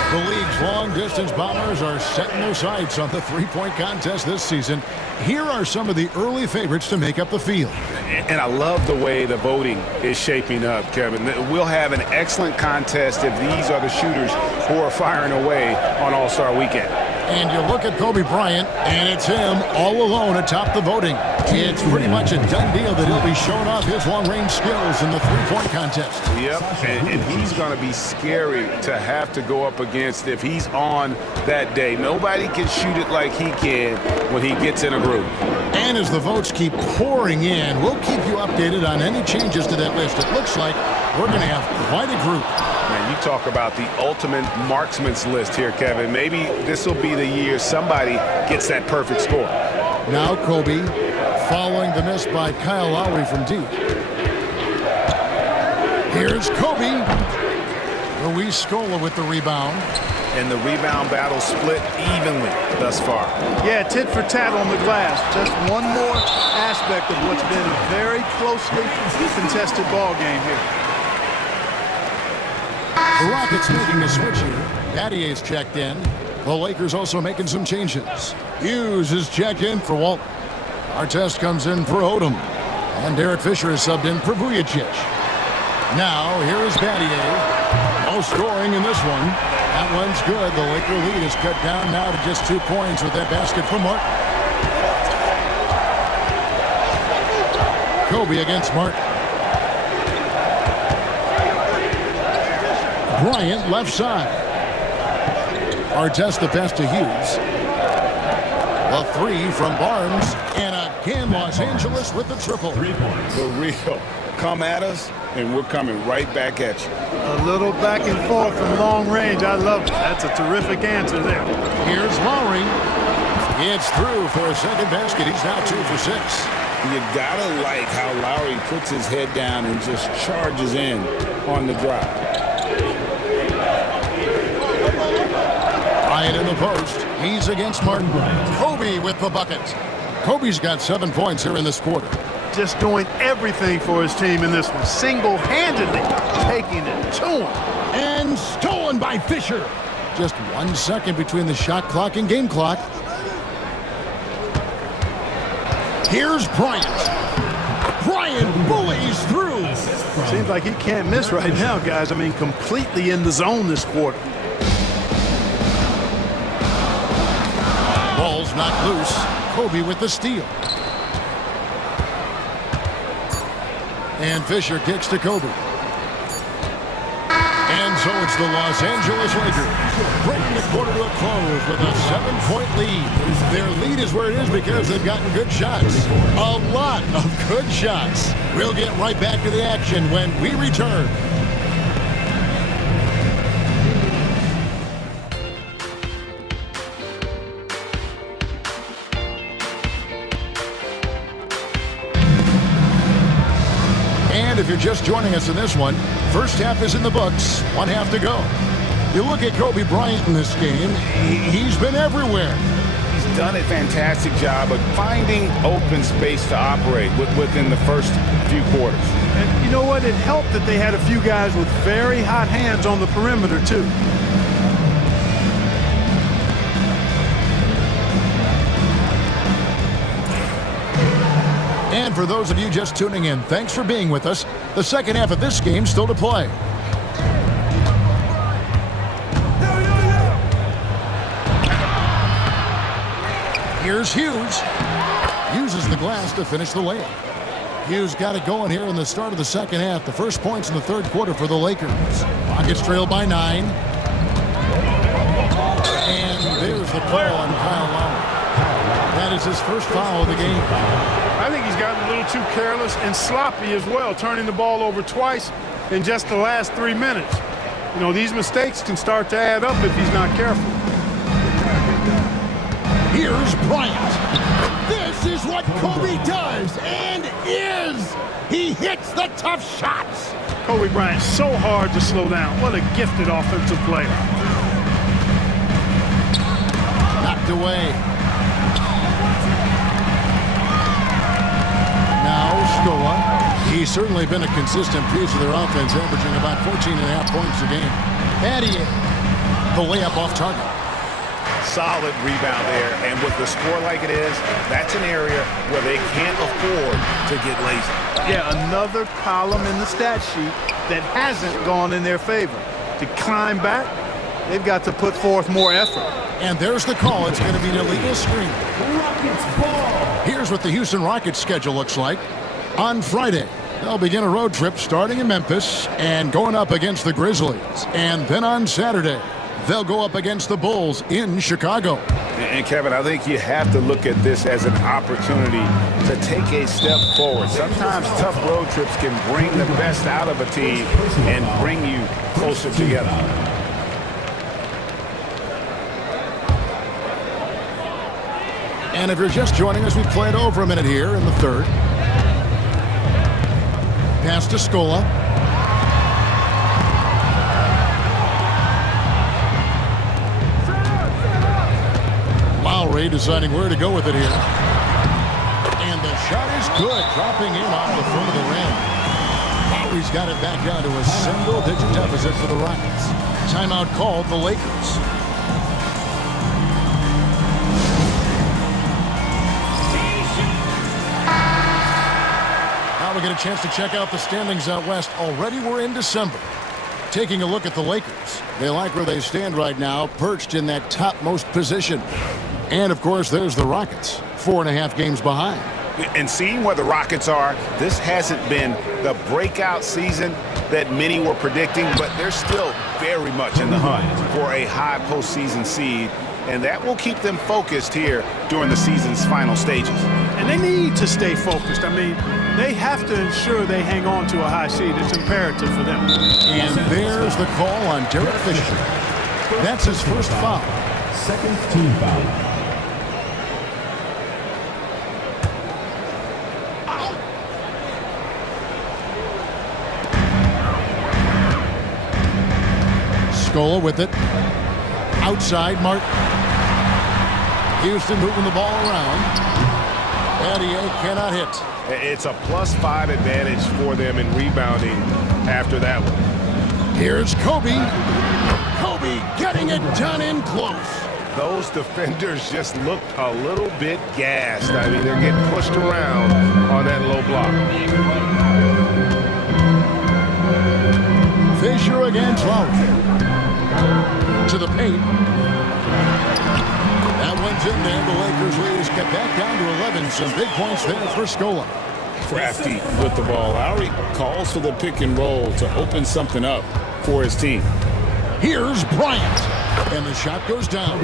The league's long-distance bombers are setting their sights on the three-point contest this season. Here are some of the early favorites to make up the field. And I love the way the voting is shaping up, Kevin. We'll have an excellent contest if these are the shooters who are firing away on All-Star Weekend. And you look at Kobe Bryant, and it's him all alone atop the voting. It's pretty much a done deal that he'll be showing off his long-range skills in the three-point contest. Yep, and he's going to be scary to have to go up against if he's on that day. Nobody can shoot it like he can when he gets in a groove. And as the votes keep pouring in, we'll keep you updated on any changes to that list. It looks like we're going to have quite a group. Man, you talk about the ultimate marksman's list here, Kevin. Maybe this will be the year somebody gets that perfect score. Now Kobe, following the miss by Kyle Lowry from deep. Here's Kobe. Luis Scola with the rebound. And the rebound battle split evenly thus far. Yeah, tit for tat on the glass. Just one more aspect of what's been a very closely contested ball game here. The Rockets making a switch here. Battier's checked in. The Lakers also making some changes. Hughes is checked in for Walton. Artest comes in for Odom. And Derek Fisher is subbed in for Vujicic. Now, here is Battier. No scoring in this one. That one's good. The Laker lead is cut down now to just 2 points with that basket from Martin. Kobe against Martin. Bryant left side. Artest the pass to Hughes. The three from Barnes. And again, Los Angeles with the triple. 3 points. For real. Come at us, and we're coming right back at you. A little back and forth from long range. I love it. That's a terrific answer there. Here's Lowry. It's through for a second basket. He's now 2 for 6. You gotta like how Lowry puts his head down and just charges in on the drive. Bryant in the post. He's against Martin. Kobe with the bucket. Kobe's got 7 points here in this quarter. Just doing everything for his team in this one. Single-handedly taking it to him. And stolen by Fisher. Just 1 second between the shot clock and game clock. Here's Bryant. Bryant bullies through. Seems like he can't miss right now, guys. I mean, completely in the zone this quarter. Ball's knocked loose. Kobe with the steal. And Fisher kicks to Kobe. And so it's the Los Angeles Lakers bringing the quarter to a close with a 7-point lead. Their lead is where it is because they've gotten good shots. A lot of good shots. We'll get right back to the action when we return. And if you're just joining us in this one, first half is in the books, 1 half to go. You look at Kobe Bryant in this game, he's been everywhere. He's done a fantastic job of finding open space to operate within the first few quarters. And you know what? It helped that they had a few guys with very hot hands on the perimeter, too. And for those of you just tuning in, thanks for being with us. The second half of this game still to play. Here's Hughes. Uses the glass to finish the layup. Hughes got it going here in the start of the second half. The first points in the third quarter for the Lakers. Rockets trail by 9. And there's the call on Kyle Lowry. That is his first foul of the game. I think he's gotten a little too careless and sloppy as well, turning the ball over twice in just the last 3 minutes. You know, these mistakes can start to add up if he's not careful. Here's Bryant. This is what Kobe does and is. He hits the tough shots. Kobe Bryant, so hard to slow down. What a gifted offensive player. Knocked away. Now Scola. He's certainly been a consistent piece of their offense, averaging about 14.5 points a game. Addy, the layup off target. Solid rebound there, and with the score like it is, that's an area where they can't afford to get lazy. Yeah, another column in the stat sheet that hasn't gone in their favor. To climb back, they've got to put forth more effort. And there's the call. It's going to be an illegal screen. Rockets ball. Here's what the Houston Rockets schedule looks like. On Friday, they'll begin a road trip starting in Memphis and going up against the Grizzlies. And then on Saturday, they'll go up against the Bulls in Chicago. And Kevin, I think you have to look at this as an opportunity to take a step forward. Sometimes tough road trips can bring the best out of a team and bring you closer together. And if you're just joining us, we played over a minute here in the third. Pass to Scola. Lowry deciding where to go with it here. And the shot is good, dropping in off the front of the rim. Lowry's got it back down to a single-digit deficit for the Rockets. Timeout called the Lakers. Now we get a chance to check out the standings out west. Already we're in December. Taking a look at the Lakers. They like where they stand right now, perched in that topmost position. And, of course, there's the Rockets, 4.5 games behind. And seeing where the Rockets are, this hasn't been the breakout season that many were predicting, but they're still very much in the hunt for a high postseason seed, and that will keep them focused here during the season's final stages. And they need to stay focused. I mean, they have to ensure they hang on to a high seed. It's imperative for them. And there's the call on Derek Fisher. That's his first foul. Second team foul. Scola with it. Outside, Martin. Houston moving the ball around. Adier cannot hit. It's a +5 advantage for them in rebounding after that one. Here's Kobe. Kobe getting it done in close. Those defenders just looked a little bit gassed. I mean, they're getting pushed around on that low block. Fisher against Lowry. To the paint. That one's in there. The Lakers lead get back down to 11. Some big points there for Scola. Crafty with the ball. Lowry calls for the pick and roll to open something up for his team. Here's Bryant. And the shot goes down.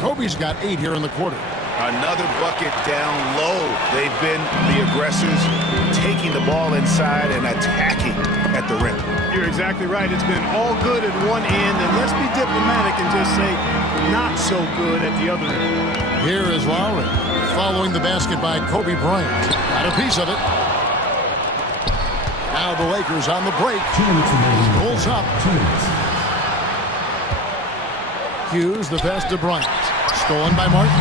Kobe's got 8 here in the quarter. Another bucket down low. They've been the aggressors, taking the ball inside and attacking at the rim. You're exactly right. It's been all good at one end, and let's be diplomatic and just say not so good at the other end. Here is Lowry, following the basket by Kobe Bryant. Got a piece of it. Now the Lakers on the break. 2 minutes remaining. Pulls up. 2 minutes. Hughes, the pass to Bryant. Stolen by Martin.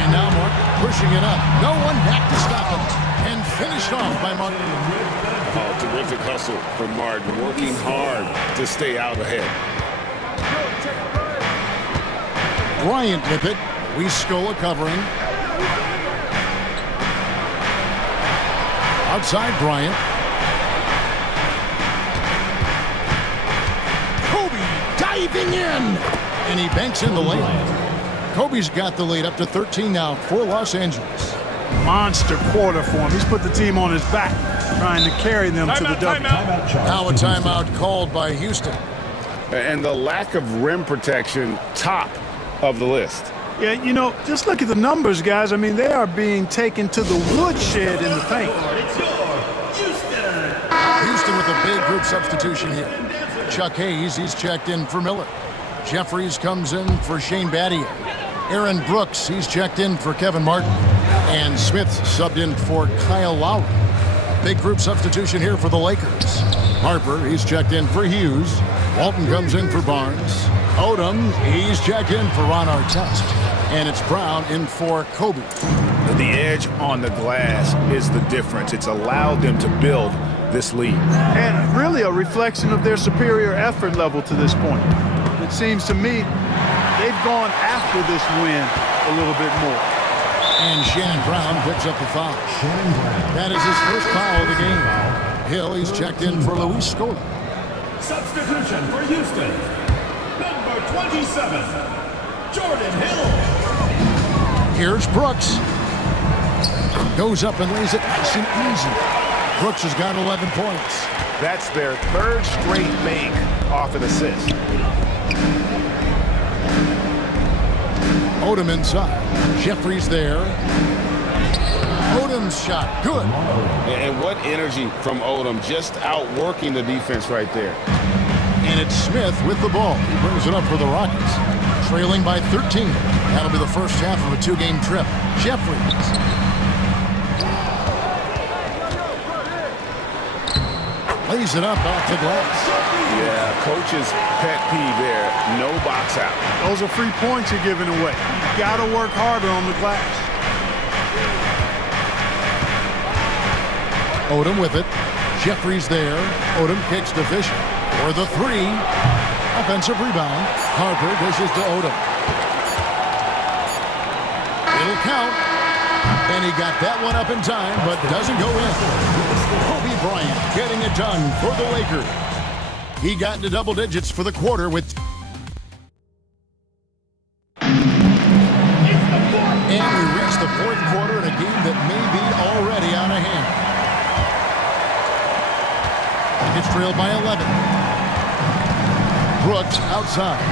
And now Martin pushing it up. No one back to stop him. And finished off by Martin. Oh, terrific hustle from Martin, working hard to stay out ahead. Bryant with it. Scola covering. Outside Bryant. Kobe diving in. And he banks in the layup. Kobe's got the lead up to 13 now for Los Angeles. monster quarter for him. He's put the team on his back, trying to carry them to the W. Now a timeout called by Houston. And the lack of rim protection, top of the list. Yeah, you know, just look at the numbers, guys. I mean, they are being taken to the woodshed in the paint. Houston with a big group substitution here. Chuck Hayes, he's checked in for Miller. Jeffries comes in for Shane Battier. Aaron Brooks, he's checked in for Kevin Martin. And Smith subbed in for Kyle Lowry. Big group substitution here for the Lakers. Harper, he's checked in for Hughes. Walton comes in for Barnes. Odom, he's checked in for Ron Artest. And it's Brown in for Kobe. The edge on the glass is the difference. It's allowed them to build this lead. And really a reflection of their superior effort level to this point. It seems to me they've gone after this win a little bit more. And Shannon Brown picks up the foul. That is his first foul of the game. Hill, he's checked in for Luis Scola. Substitution for Houston. Number 27, Jordan Hill. Here's Brooks. Goes up and lays it nice and easy. Brooks has got 11 points. That's their third straight make off an assist. Odom inside. Jeffries there. Odom's shot, good. And what energy from Odom, just outworking the defense right there. And it's Smith with the ball. He brings it up for the Rockets. Trailing by 13. That'll be the first half of a two-game trip. Jeffries. Lays it up off the glass. Yeah, coach's pet peeve there. No box out. Those are free points you're giving away. You got to work harder on the glass. Odom with it. Jeffries there. Odom kicks to Fisher for the three. Offensive rebound. Harper dishes to Odom. It'll count. And he got that one up in time, but doesn't go in. Kobe Bryant getting it done for the Lakers. He got into double digits for the quarter with... And we reach the fourth quarter in a game that may be already out of hand. It's trailed by 11. Brooks outside.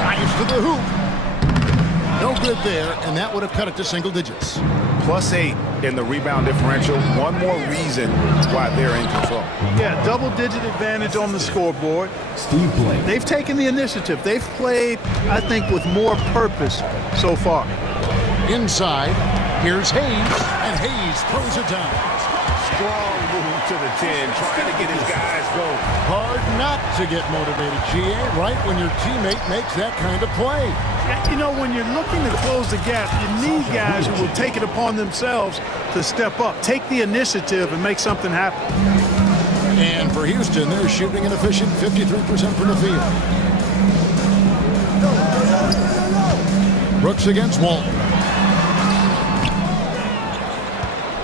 Drives to the hoop. No good there, and that would have cut it to single digits. +8 in the rebound differential. One more reason why they're in control. Yeah, double-digit advantage on the scoreboard. Steve Blake. They've taken the initiative. They've played, I think, with more purpose so far. Inside, here's Hayes, and Hayes throws it down. Strong move to the 10, trying to get his guys going. Hard not to get motivated, GA, right when your teammate makes that kind of play. Yeah, you know, when you're looking to close the gap, you need guys who will take it upon themselves to step up, take the initiative, and make something happen. And for Houston, they're shooting an efficient 53% from the field. Brooks against Walton.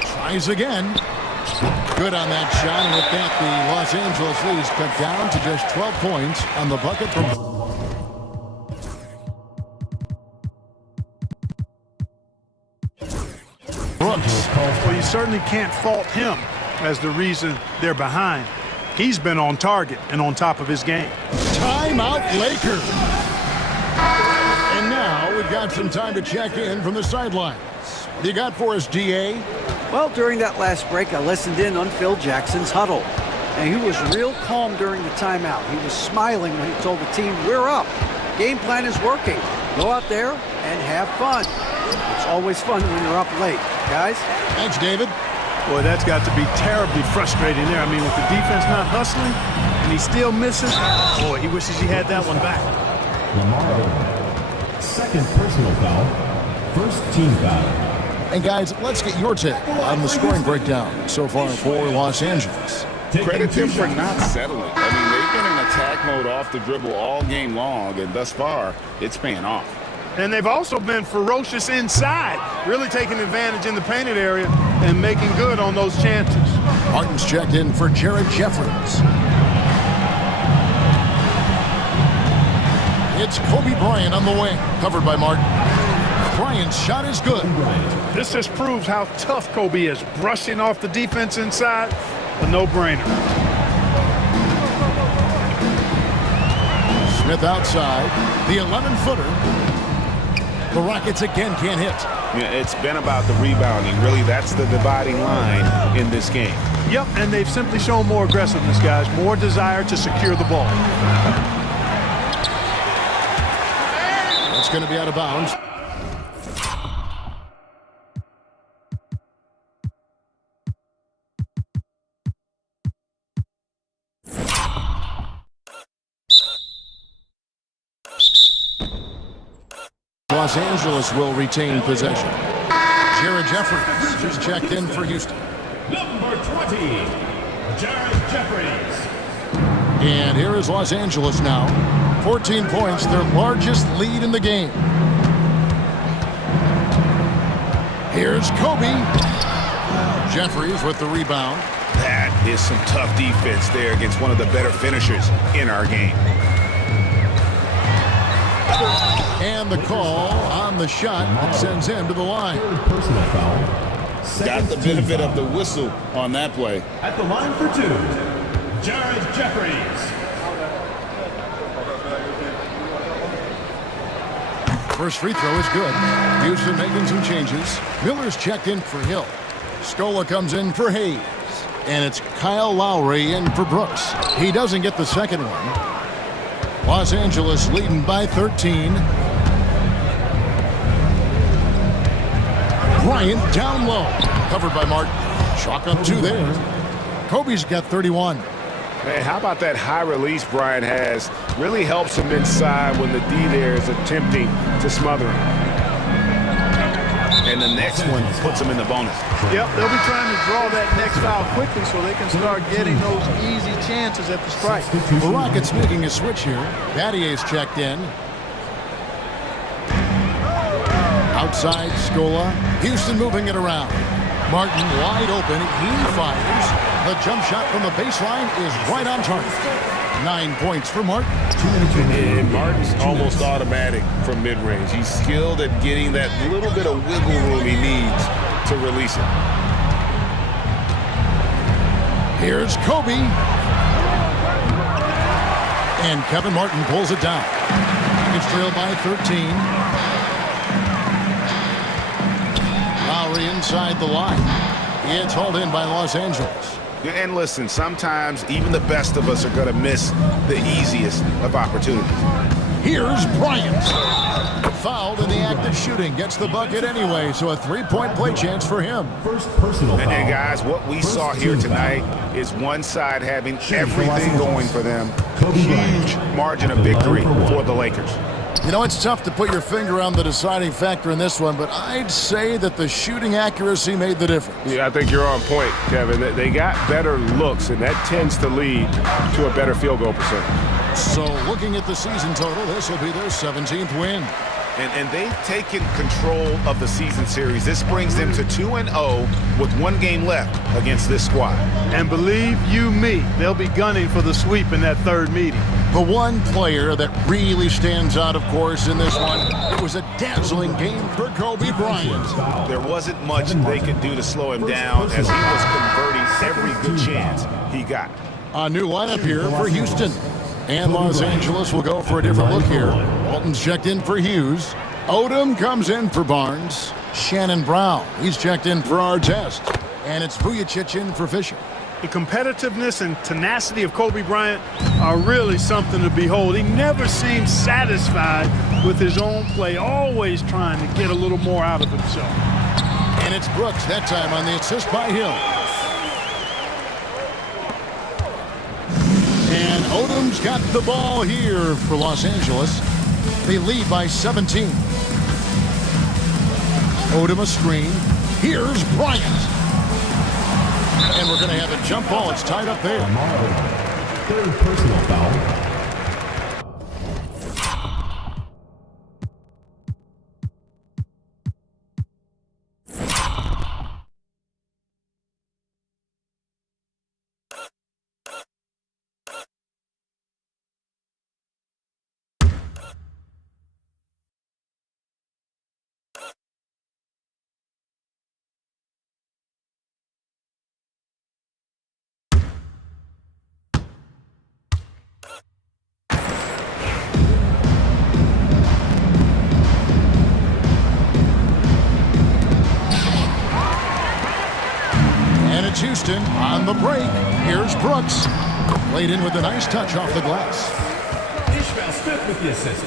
Tries again. Good on that shot, and with that, the Los Angeles lead is cut down to just 12 points on the bucket from... Brooks. Well, you certainly can't fault him as the reason they're behind. He's been on target and on top of his game. Timeout, Lakers. And now we've got some time to check in from the sidelines. What you got for us, DA? Well, during that last break, I listened in on Phil Jackson's huddle. And he was real calm during the timeout. He was smiling when he told the team, we're up. Game plan is working. Go out there and have fun. It's always fun when you're up late. Guys? Thanks, David. Boy, that's got to be terribly frustrating there. I mean, with the defense not hustling and he still misses, boy, he wishes he had that one back. Lamar Odom. Second personal foul. First team foul. And guys, let's get your take on the scoring breakdown so far for Los Angeles. Credit them for not settling. I mean, they've been in attack mode off the dribble all game long, and thus far, it's paying off. And they've also been ferocious inside, really taking advantage in the painted area and making good on those chances. Martin's checked in for Jared Jeffries. It's Kobe Bryant on the wing, covered by Martin. Bryant's shot is good. This just proves how tough Kobe is. Brushing off the defense inside, a no-brainer. Smith outside, the 11-footer. The Rockets again can't hit. Yeah, it's been about the rebounding. Really, that's the dividing line in this game. Yep, and they've simply shown more aggressiveness, guys. More desire to secure the ball. That's going to be out of bounds. Los Angeles will retain possession. Jared Jeffries just checked in for Houston. Number 20, Jared Jeffries. And here is Los Angeles now. 14 points, their largest lead in the game. Here's Kobe. Jeffries with the rebound. That is some tough defense there against one of the better finishers in our game. And the call on the shot that sends him to the line. Personal foul. Got the benefit of the whistle on that play. At the line for 2, Jared Jeffries. First free throw is good. Houston making some changes. Miller's checked in for Hill. Scola comes in for Hayes. And it's Kyle Lowry in for Brooks. He doesn't get the second one. Los Angeles leading by 13. Bryant down low. Covered by Martin. Chalk up 2 there. Kobe's got 31. Man, how about that high release Bryant has? Really helps him inside when the D there is attempting to smother him. And the next one puts him in the bonus. Yep, they'll be trying to draw that next foul quickly so they can start getting those easy chances at the strike. The Rockets making a switch here. Battier's checked in. Outside, Scola. Houston moving it around. Martin wide open. He fires. The jump shot from the baseline is right on target. 9 points for Martin. And Martin's almost automatic from mid-range. He's skilled at getting that little bit of wiggle room he needs to release it. Here's Kobe. And Kevin Martin pulls it down. It's trailed by 13. Lowry inside the line. It's hauled in by Los Angeles. And listen, sometimes even the best of us are going to miss the easiest of opportunities. Here's Bryant. Fouled in the act of shooting. Gets the bucket anyway, so a 3-point play chance for him. First personal foul. And guys, what we saw here tonight is one side having everything going for them. Huge margin of victory for the Lakers. You know, it's tough to put your finger on the deciding factor in this one, but I'd say that the shooting accuracy made the difference. Yeah, I think you're on point, Kevin. They got better looks, and that tends to lead to a better field goal percentage. So looking at the season total, this will be their 17th win. And they've taken control of the season series. This brings them to 2-0 with 1 game left against this squad. And believe you me, they'll be gunning for the sweep in that third meeting. The one player that really stands out, of course, in this one, it was a dazzling game for Kobe Bryant. There wasn't much they could do to slow him down as he was converting every good chance he got. A new lineup here for Houston. And Los Angeles will go for a different look here. Walton's checked in for Hughes. Odom comes in for Barnes. Shannon Brown, he's checked in for Artest. And it's Vujacic in for Fisher. The competitiveness and tenacity of Kobe Bryant are really something to behold. He never seems satisfied with his own play, always trying to get a little more out of himself. And it's Brooks that time on the assist by Hill. And Odom's got the ball here for Los Angeles. They lead by 17. Odom a screen. Here's Bryant. And we're going to have a jump ball. It's tied up there. Third personal foul. a break. Here's Brooks. Played in with a nice touch off the glass. Ishmael Smith with the assist.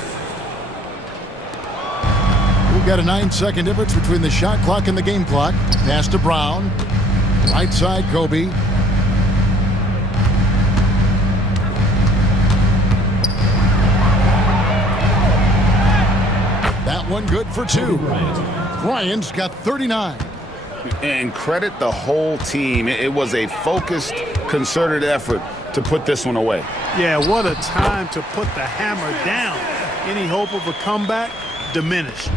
We've got a 9-second difference between the shot clock and the game clock. Pass to Brown. Right side, Kobe. That one good for 2. Bryant's got 39. And credit the whole team. It was a focused, concerted effort to put this one away. Yeah, what a time to put the hammer down. Any hope of a comeback diminished.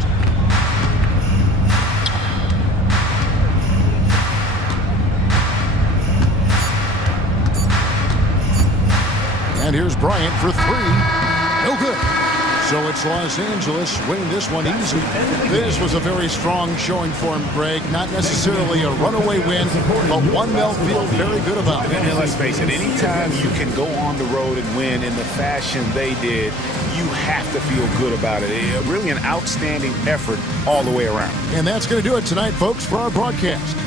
And here's Bryant for 3. No good. So it's Los Angeles winning this one easy. This was a very strong showing for him, Greg. Not necessarily a runaway win, but one they'll feel very good about. And let's face it, anytime you can go on the road and win in the fashion they did, you have to feel good about it. Really an outstanding effort all the way around. And that's going to do it tonight, folks, for our broadcast.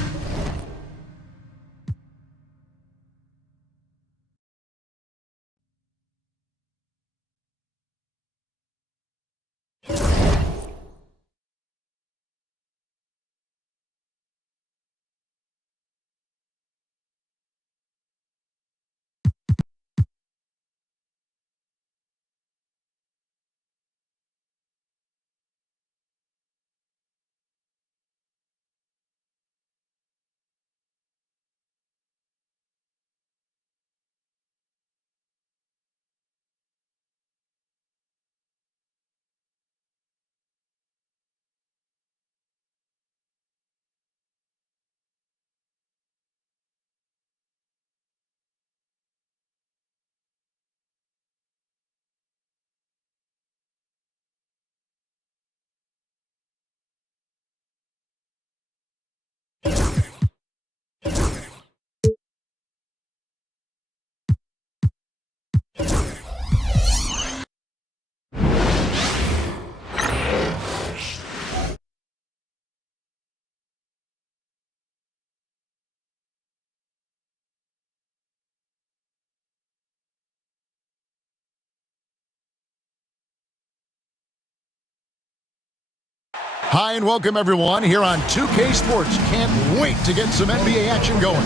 Hi and welcome everyone here on 2K Sports. Can't wait to get some NBA action going.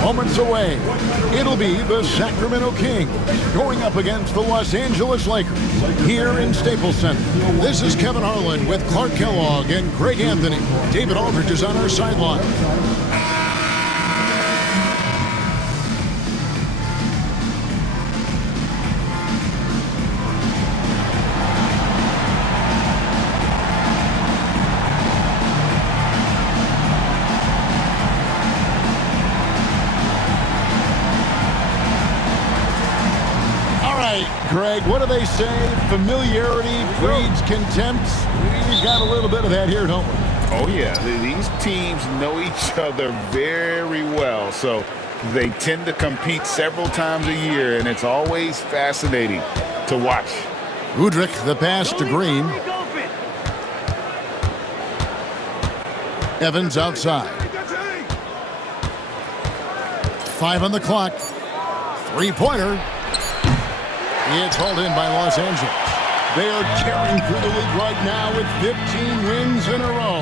Moments away, it'll be the Sacramento Kings going up against the Los Angeles Lakers here in Staples Center. This is Kevin Harlan with Clark Kellogg and Greg Anthony. David Aldridge is on our sideline. Greg, what do they say? Familiarity breeds contempt. We've got a little bit of that here, don't we? Oh, yeah. These teams know each other very well, so they tend to compete several times a year, and it's always fascinating to watch. Udrich, the pass to Green. Evans outside. 5 on the clock. 3-pointer. It's hauled in by Los Angeles. They are tearing through the league right now with 15 wins in a row.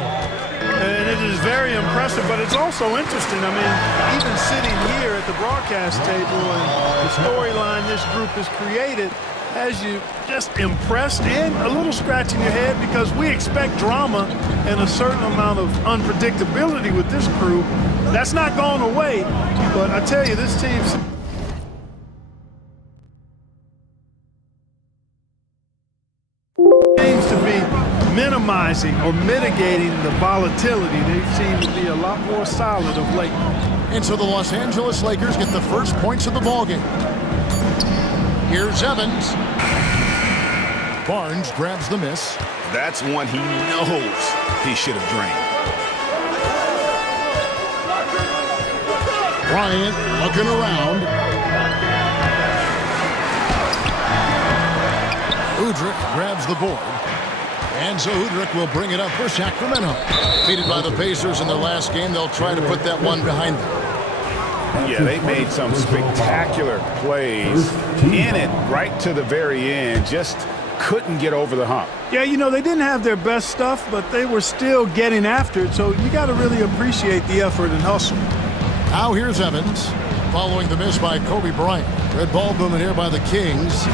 And it is very impressive, but it's also interesting. I mean, even sitting here at the broadcast table and the storyline this group has created has you just impressed and a little scratching your head because we expect drama and a certain amount of unpredictability with this crew. That's not going away, but I tell you, this team's minimizing or mitigating the volatility. They seem to be a lot more solid of late. And so the Los Angeles Lakers get the first points of the ballgame. Here's Evans. Barnes grabs the miss. That's one he knows he should have drained. Bryant looking around. Udrich grabs the board. And so Udrich will bring it up for Sacramento. Defeated by the Pacers in their last game, they'll try to put that one behind them. Yeah, they made some spectacular plays in it right to the very end. Just couldn't get over the hump. Yeah, you know, they didn't have their best stuff, but they were still getting after it, so you got to really appreciate the effort and hustle. Now here's Evans, following the miss by Kobe Bryant. Red ball movement here by the Kings.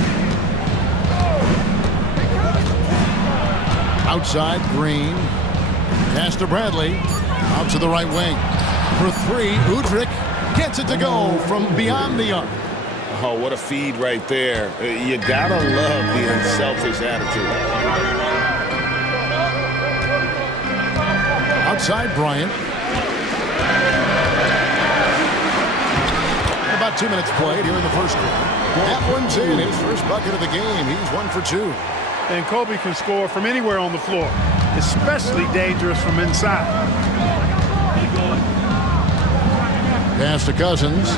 Outside, Green. Pass to Bradley. Out to the right wing. For three, Udrich gets it to go from beyond the arc. Oh, what a feed right there. You gotta love the unselfish attitude. Outside, Bryant. About 2 minutes played here in the first quarter. That one's in. His first bucket of the game. He's 1 for 2. And Kobe can score from anywhere on the floor, especially dangerous from inside. Pass to Cousins.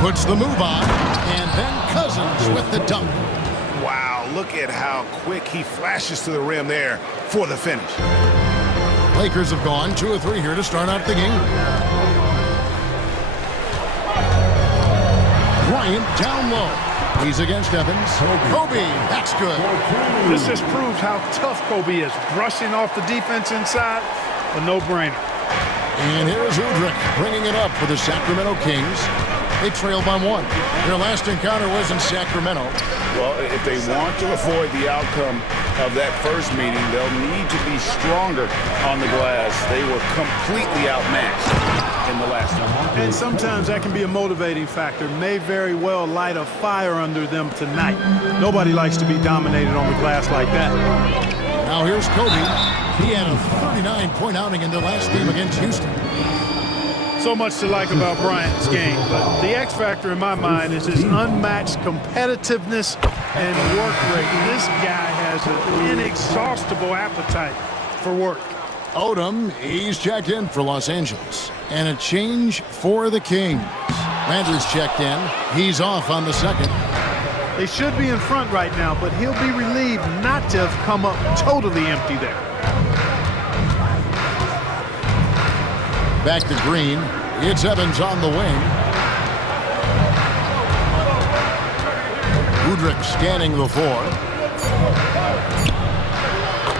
Puts the move on, and then Cousins with the dunk. Wow, look at how quick he flashes to the rim there for the finish. Lakers have gone 2 or 3 here to start out the game. Bryant down low. He's against Evans. Kobe, that's good. This just proves how tough Kobe is. Brushing off the defense inside, a no-brainer. And here's Udrich bringing it up for the Sacramento Kings. They trail by 1. Their last encounter was in Sacramento. Well, if they want to avoid the outcome of that first meeting, they'll need to be stronger on the glass. They were completely outmatched in the last one. And sometimes that can be a motivating factor. May very well light a fire under them tonight. Nobody likes to be dominated on the glass like that. Now here's Kobe. He had a 39-point outing in their last game against Houston. So much to like about Bryant's game, but the X factor in my mind is his unmatched competitiveness and work rate. This guy has an inexhaustible appetite for work. Odom, he's checked in for Los Angeles. And a change for the Kings. Landry's checked in. He's off on the second. They should be in front right now, but he'll be relieved not to have come up totally empty there. Back to Green. It's Evans on the wing. Udrich scanning the floor.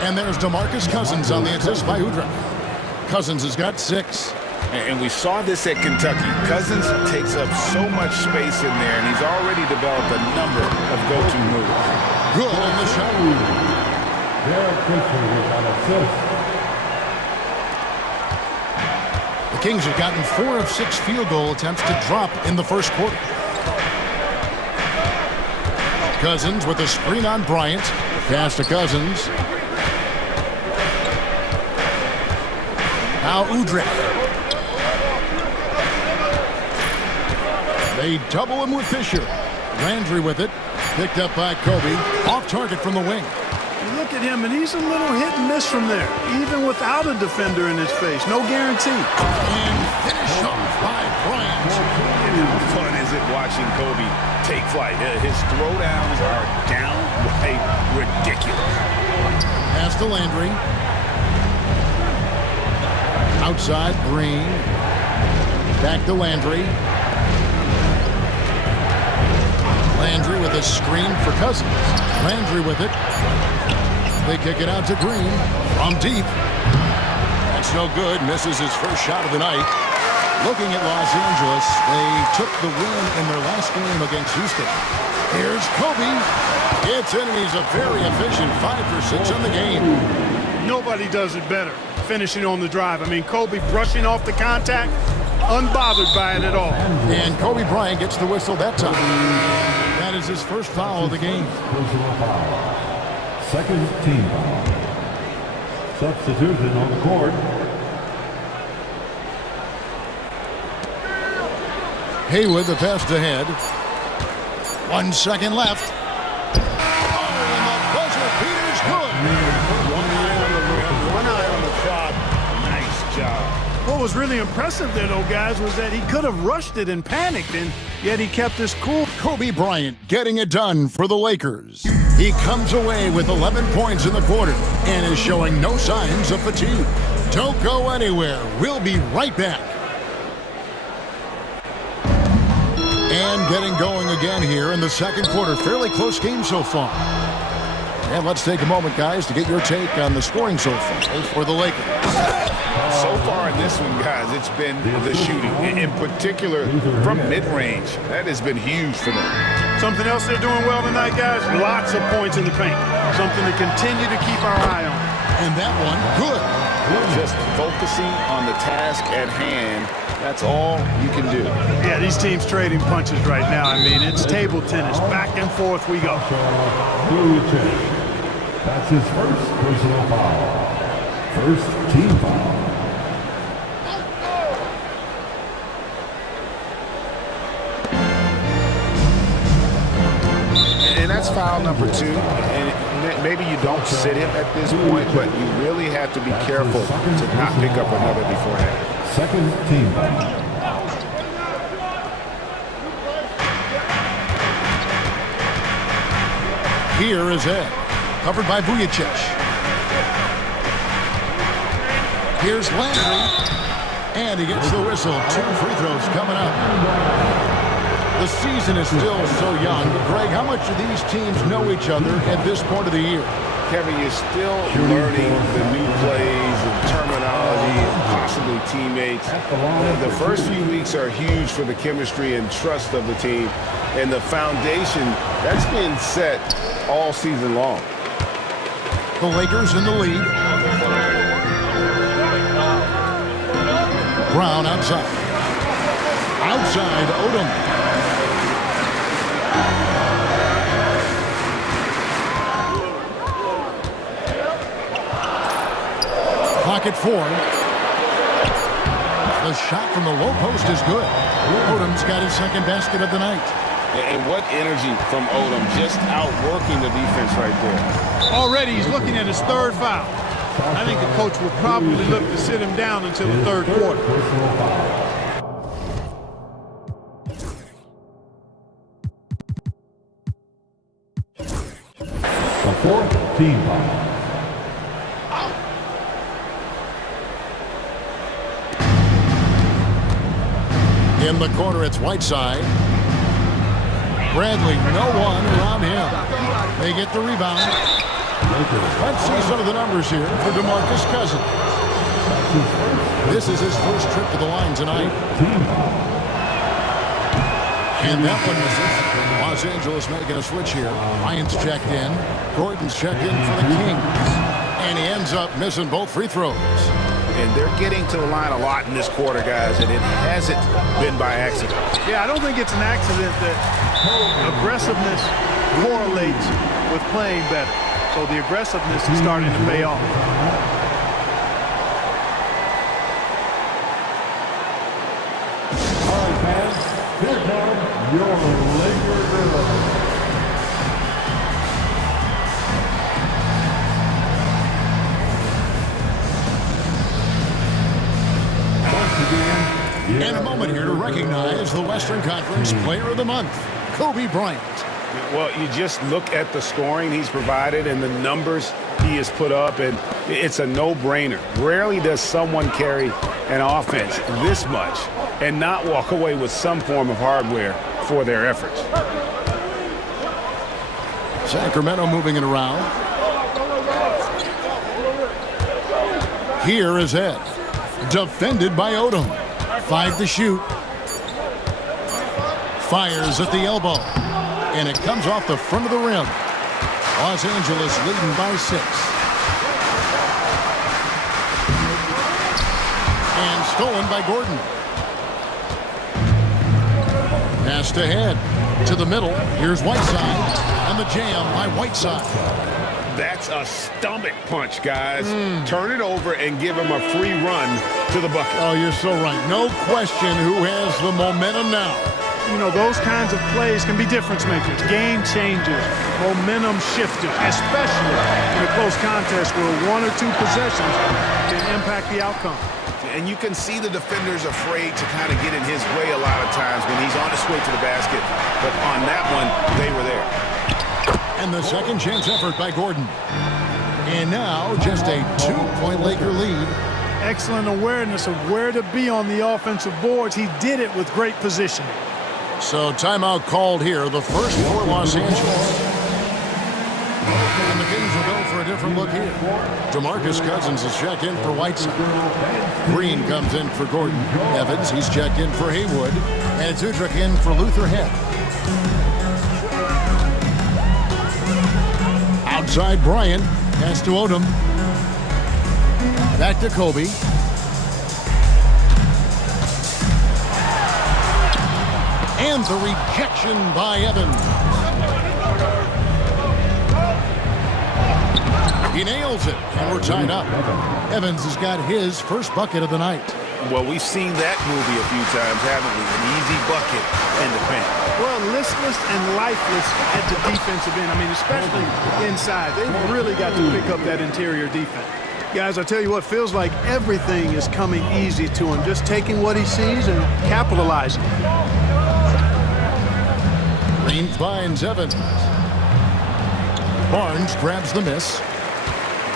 And there's DeMarcus Cousins on the assist by Udrich. Cousins has got 6. And we saw this at Kentucky. Cousins takes up so much space in there, and he's already developed a number of go-to moves. Good on the shot. The Kings have gotten 4 of 6 field goal attempts to drop in the first quarter. Cousins with a screen on Bryant. Pass to Cousins. Now Udrich. They double him with Fisher. Landry with it. Picked up by Kobe. Off target from the wing. You look at him, and he's a little hit and miss from there, even without a defender in his face. No guarantee. And finished off by Bryant. And how fun is it watching Kobe take flight? His throwdowns are downright ridiculous. Pass to Landry. Outside, Green. Back to Landry. Landry with a screen for Cousins. Landry with it. They kick it out to Green from deep. That's no good. Misses his first shot of the night. Looking at Los Angeles, they took the win in their last game against Houston. Here's Kobe. It's in, and he's a very efficient 5 for 6 on the game. Nobody does it better, finishing on the drive. I mean, Kobe brushing off the contact, unbothered by it at all. And Kobe Bryant gets the whistle that time. That is his first foul of the game. Second team foul. Substitution on the court. Haywood, the pass ahead. 1 second left. Oh, and the buzzer beater's good. One eye on the clock. Nice job. What was really impressive there, though, guys, was that he could have rushed it and panicked, and yet he kept his cool. Kobe Bryant getting it done for the Lakers. He comes away with 11 points in the quarter and is showing no signs of fatigue. Don't go anywhere. We'll be right back. And getting going again here in the second quarter. Fairly close game so far. And let's take a moment, guys, to get your take on the scoring so far for the Lakers. So far in this one, guys, it's been the shooting, in particular from mid-range. That has been huge for them. Something else they're doing well tonight, guys, lots of points in the paint. Something to continue to keep our eye on. And that one, good. Just focusing on the task at hand. That's all you can do. Yeah, these teams trading punches right now. I mean, it's table tennis. Back and forth we go. That's his first personal foul. First team foul. And that's foul number 2. And maybe you don't sit him at this point, but you really have to be careful to not pick up another beforehand. Second team foul. Here is Ed. Covered by Vujacic. Here's Landry. And he gets the whistle. 2 free throws coming up. The season is still so young. But Greg, how much do these teams know each other at this point of the year? Kevin, you're still learning the new plays and terminology and possibly teammates. The first few weeks are huge for the chemistry and trust of the team. And the foundation, that's been set all season long. The Lakers in the lead. Brown outside. Outside, Odom. Clock at 4. The shot from the low post is good. Odom's got his second basket of the night. And what energy from Odom, just outworking the defense right there. Already he's looking at his 3rd foul. I think the coach will probably look to sit him down until the 3rd quarter. The fourth team foul. In the corner, it's Whiteside. Bradley, no one around him. They get the rebound. Let's see some of the numbers here for DeMarcus Cousins. This is his first trip to the line tonight. And that one misses. Los Angeles making a switch here. Bryant's checked in. Gordon's checked in for the Kings. And he ends up missing both free throws. And they're getting to the line a lot in this quarter, guys, and it hasn't been by accident. Yeah, I don't think it's an accident that aggressiveness correlates with playing better. So the aggressiveness is starting to pay off. All right, fans, here comes your Lakers early. And a moment here to recognize the Western Conference Player of the Month, Kobe Bryant. Well, you just look at the scoring he's provided and the numbers he has put up, and it's a no-brainer. Rarely does someone carry an offense this much and not walk away with some form of hardware for their efforts. Sacramento moving it around. Here is Ed. Defended by Odom. 5 to shoot. Fires at the elbow. And it comes off the front of the rim. Los Angeles leading by 6. And stolen by Gordon. Passed ahead to the middle. Here's Whiteside. And the jam by Whiteside. That's a stomach punch, guys. Turn it over and give him a free run to the bucket. Oh, you're so right. No question who has the momentum now. You know, those kinds of plays can be difference makers, game changers, momentum shifters, especially in a close contest where 1 or 2 possessions can impact the outcome. And you can see the defenders afraid to kind of get in his way a lot of times when he's on his way to the basket. But on that one, they were there. And the second chance effort by Gordon. And now just a 2-point Laker lead Excellent awareness of where to be on the offensive boards. He did it with great positioning. So timeout called here, the first for Los Angeles. And the Kings will go for a different look here. DeMarcus Cousins is checked in for Whiteside. Green comes in for Gordon. Evans, he's checked in for Haywood. And it's Udrich in for Luther Head. Outside Bryant, pass to Odom. Back to Kobe. And the rejection by Evans. He nails it, and we're tied up. Evans has got his first bucket of the night. Well, we've seen that movie a few times, haven't we? An easy bucket in the paint. Well, listless and lifeless at the defensive end. I mean, especially inside. They've really got to pick up that interior defense. Guys, I tell you what, feels like everything is coming easy to him. Just taking what he sees and capitalizing. Green finds Evans. Barnes grabs the miss.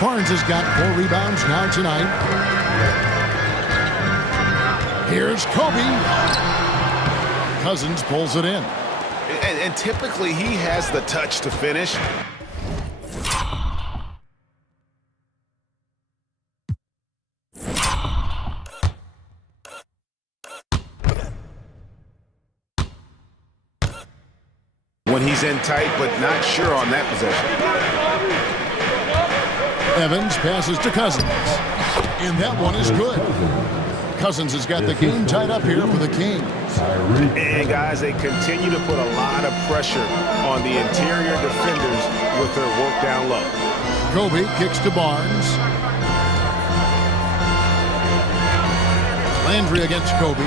Barnes has got 4 rebounds now tonight. Here's Kobe. Cousins pulls it in. And typically he has the touch to finish. When he's in tight, but not sure on that possession. Evans passes to Cousins. And that one is good. Cousins has got the game tied up here for the Kings. And guys, they continue to put a lot of pressure on the interior defenders with their work down low. Kobe kicks to Barnes. Landry against Kobe.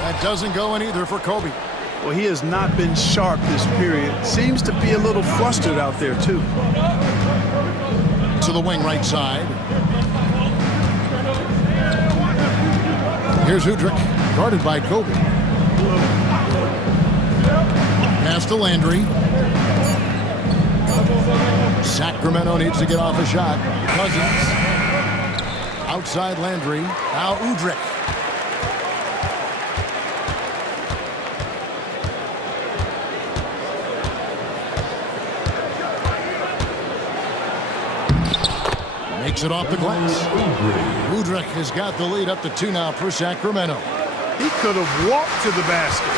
That doesn't go in either for Kobe. Well, he has not been sharp this period. Seems to be a little flustered out there, too. To the wing right side. Here's Udrich, guarded by Kobe. Pass to Landry. Sacramento needs to get off a shot. Cousins. Outside Landry. Now Udrich. Makes it off the glass. Udrich has got the lead up to 2 now for Sacramento. He could have walked to the basket.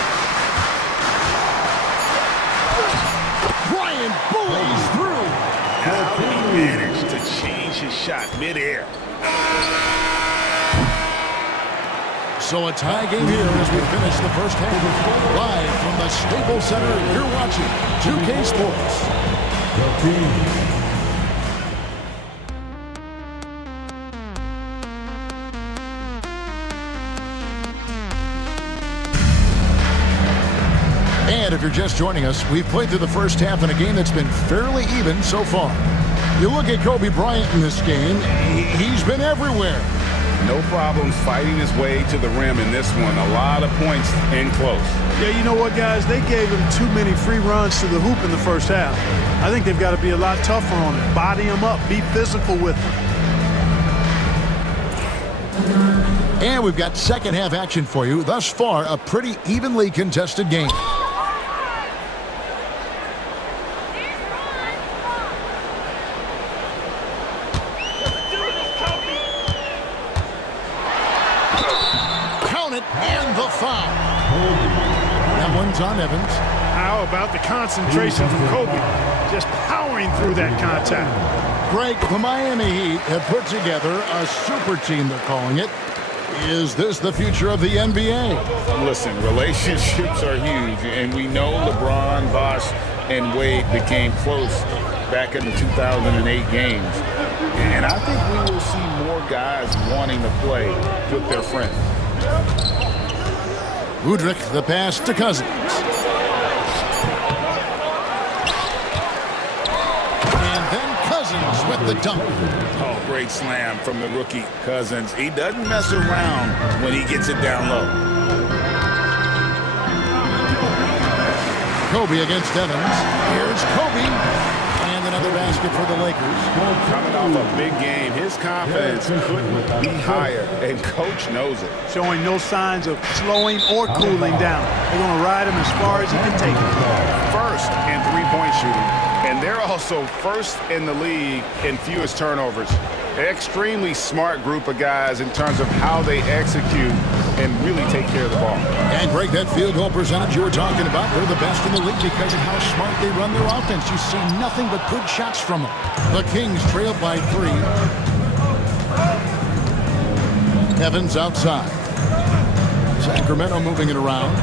Bryant bullies through. How did he manage to change his shot midair? So a tie game here as we finish the first half. Live from the Staples Center, you're watching 2K Sports. And if you're just joining us, we've played through the first half in a game that's been fairly even so far. You look at Kobe Bryant in this game, he's been everywhere. No problems fighting his way to the rim in this one. A lot of points in close. Yeah, you know what, guys? They gave him too many free runs to the hoop in the first half. I think they've got to be a lot tougher on him. Body him up. Be physical with him. And we've got second half action for you. Thus far, a pretty evenly contested game. On Evans. How about the concentration from Kobe? Just powering through that contact. Greg, the Miami Heat have put together a super team, they're calling it. Is this the future of the NBA? Listen, relationships are huge, and we know LeBron, Bosh, and Wade became close back in the 2008 games. And I think we will see more guys wanting to play with their friends. Udrich, the pass to Cousins. And then Cousins with the dunk. Oh, great slam from the rookie Cousins. He doesn't mess around when he gets it down low. Kobe against Evans. Here's Kobe. And an Another basket for the Lakers. Coming off a big game, his confidence couldn't be higher, and coach knows it. Showing no signs of slowing or cooling down. They're going to ride him as far as he can take him. First in three-point shooting, and they're also first in the league in fewest turnovers. An extremely smart group of guys in terms of how they execute and really take care of the ball. And Greg, that field goal percentage you were talking about, they're the best in the league because of how smart they run their offense. You see nothing but good shots from them. The Kings trail by 3. Evans outside. Sacramento moving it around.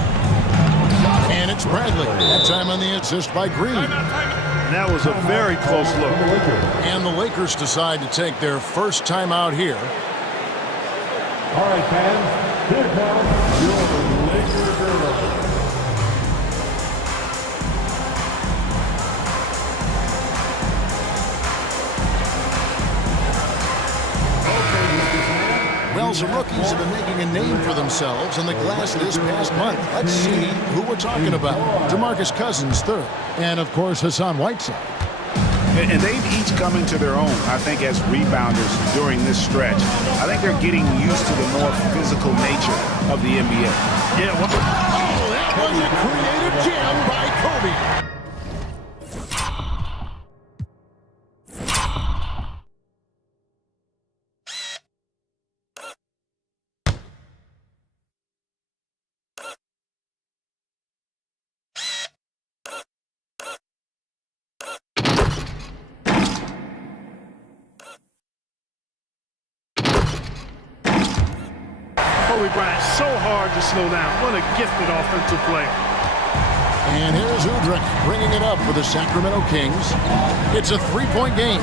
And it's Bradley. That time on the assist by Green. And that was a very close look. And the Lakers decide to take their first timeout here. All right, fans, here comes your Lakers early. Well, some rookies have been making a name for themselves in the glass this past month. Let's see who we're talking about. DeMarcus Cousins, third. And, of course, Hassan Whiteside. And they've each come into their own, I think, as rebounders during this stretch. I think they're getting used to the more physical nature of the NBA. Yeah, Oh, that was a creative jam by Kobe. Kobe Bryant, so hard to slow down. What a gifted offensive player. And here's Udrich bringing it up for the Sacramento Kings. It's a three-point game.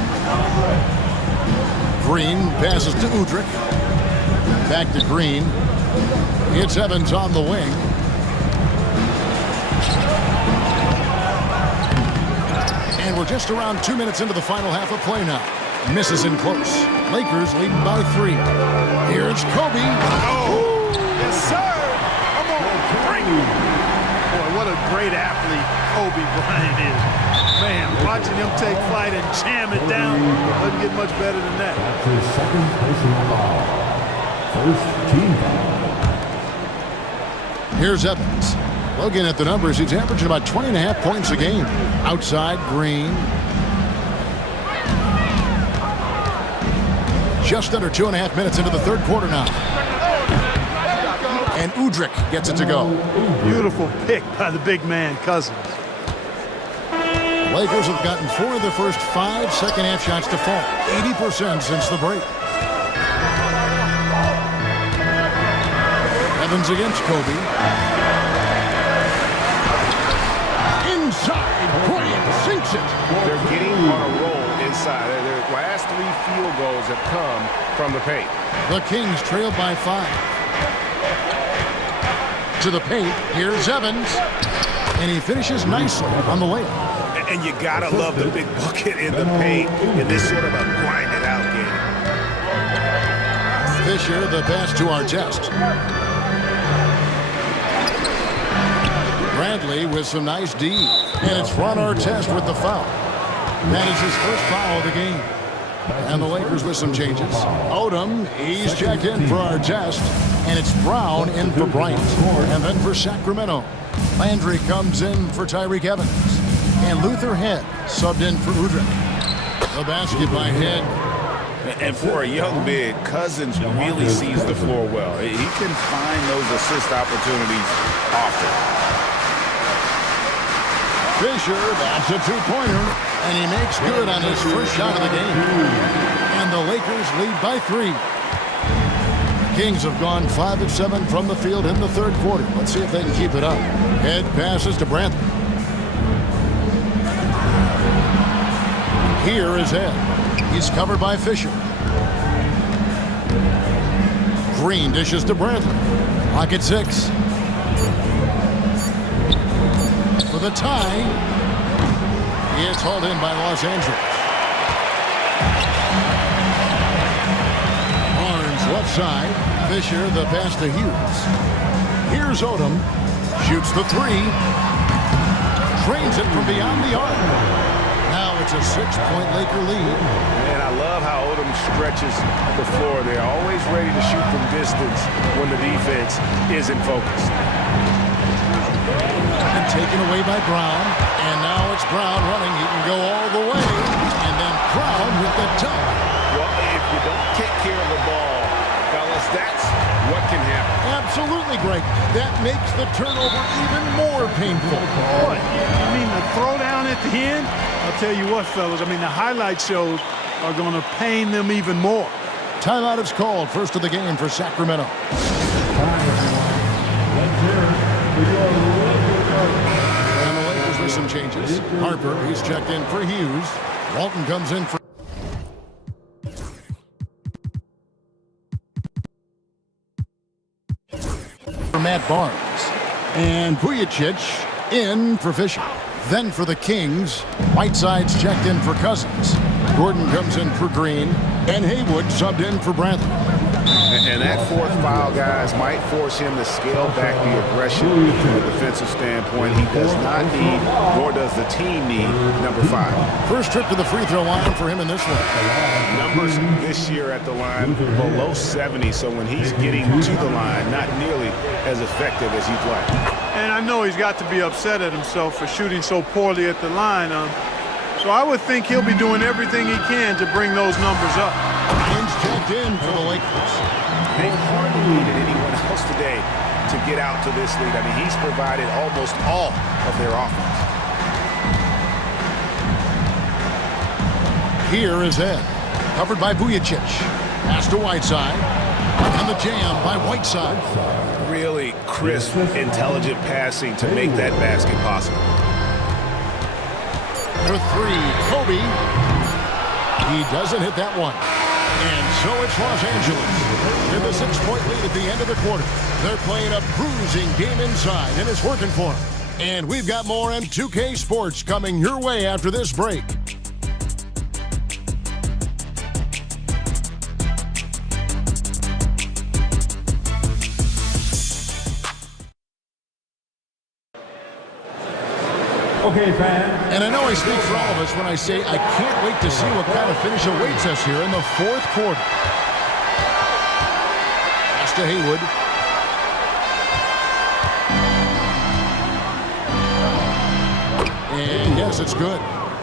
Green passes to Udrich. Back to Green. It's Evans on the wing. And we're just around 2 minutes into the final half of play now. Misses in close. Lakers leading by 3. Here's Kobe. Oh, yes, sir. Come on, bring it. Boy, what a great athlete Kobe Bryant is. Man, watching him take flight and jam it down doesn't get much better than that. That's his second personal foul. First team foul. Here's Evans. Looking at the numbers, he's averaging about 20.5 points a game. Outside, Green. Just under 2.5 minutes into the third quarter now. And Udrich gets it to go. Beautiful pick by the big man, Cousins. The Lakers have gotten 4 of their first 5 second-half shots to fall. 80% since the break. Evans against Kobe. Inside, Bryant sinks it. They're getting on a roll inside. Their last 3 field goals have come from the paint. The Kings trail by 5. To the paint, here's Evans. And he finishes nicely on the layup. And you gotta love the big bucket in the paint in this sort of a grinded out game. Fisher, the pass to Artest. Bradley with some nice D. And it's Ron Artest with the foul. That is his first foul of the game. And the Lakers with some changes. Odom, he's checked in for Artest. And it's Brown in for Bryant. And then for Sacramento, Landry comes in for Tyreke Evans. And Luther Head subbed in for Udrich. The basket by Head. And for a young big, Cousins really sees the floor well. He can find those assist opportunities often. Fisher, that's a two-pointer. And he makes good on his first shot of the game. And the Lakers lead by 3. Kings have gone 5 of 7 from the field in the third quarter. Let's see if they can keep it up. Head passes to Bradley. Here is Head. He's covered by Fisher. Green dishes to Bradley. Clock at 6. For the tie. He is hauled in by Los Angeles. Barnes left side. Fisher the pass to Hughes. Here's Odom. Shoots the 3. Trains it from beyond the arc. Now It's a 6-point Laker lead. And I love how Odom stretches the floor. They're always ready to shoot from distance when the defense isn't focused. And taken away by Brown. And now it's Brown running. He can go all the way. And then Brown with the dunk. Well, if you don't take care of the ball, fellas, that's what can happen. Absolutely, Greg. That makes the turnover even more painful. Boy, I mean, the throwdown at the end, I'll tell you what, fellas, I mean, the highlight shows are going to pain them even more. Timeout is called. First of the game for Sacramento. And the Lakers with some changes. Harper, he's checked in for Hughes. Walton comes in for Matt Barnes. And Vujacic in for Fisher. Then for the Kings, Whiteside's checked in for Cousins. Gordon comes in for Green. And Haywood subbed in for Bradley. And that fourth foul, guys, might force him to scale back the aggression from a defensive standpoint. He does not need, nor does the team need, number 5. First trip to the free throw line for him in this one. Numbers this year at the line below 70, so when he's getting to the line, not nearly as effective as he'd like. And I know he's got to be upset at himself for shooting so poorly at the line. So I would think he'll be doing everything he can to bring those numbers up. Kings checked in for the Lakers. They've hardly needed anyone else today to get out to this lead. I mean, he's provided almost all of their offense. Here is Ed. Covered by Vujacic. Pass to Whiteside. On the jam by Whiteside. Really crisp, intelligent passing to make that basket possible. For 3, Kobe. He doesn't hit that one. And so it's Los Angeles. In the 6-point lead at the end of the quarter. They're playing a bruising game inside, and it's working for them. And we've got more M2K Sports coming your way after this break. Okay, fans. And I know I speak for all of us when I say I can't wait to see what kind of finish awaits us here in the 4th quarter. Pass to Haywood. And yes, it's good.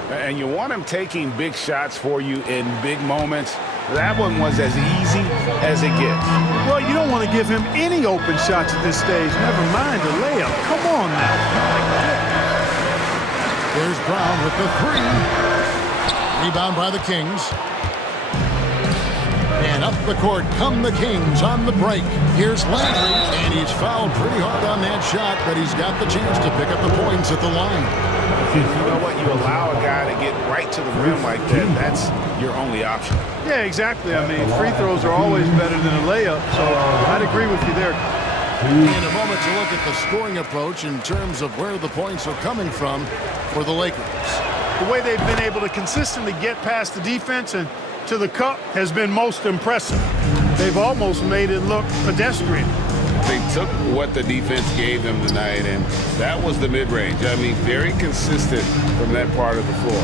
And you want him taking big shots for you in big moments. That one was as easy as it gets. Well, you don't want to give him any open shots at this stage. Never mind a layup. Come on now. There's Brown with the 3. Rebound by the Kings. And up the court come the Kings on the break. Here's Landry, and he's fouled pretty hard on that shot, but he's got the chance to pick up the points at the line. You know what? You allow a guy to get right to the rim like that, that's your only option. Yeah, exactly. I mean, free throws are always better than a layup, so I'd agree with you there. In a moment to look at the scoring approach in terms of where the points are coming from for the Lakers. The way they've been able to consistently get past the defense and to the cup has been most impressive. They've almost made it look pedestrian. They took what the defense gave them tonight, and that was the mid-range. I mean, very consistent from that part of the floor.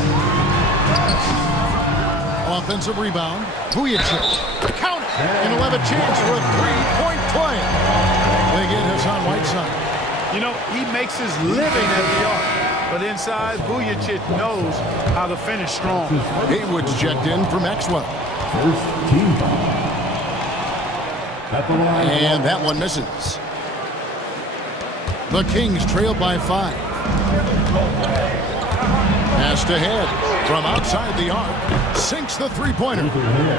Offensive rebound. Vujacic. Count it. And he'll have a chance for a 3-point play. They get Hassan Whiteside. You know, he makes his living at the arc. But inside, Vujacic knows how to finish strong. Haywood's checked in for Maxwell. First team foul. At the line. And that one misses. The Kings trail by 5. Passed ahead from outside the arc. Sinks the 3-pointer.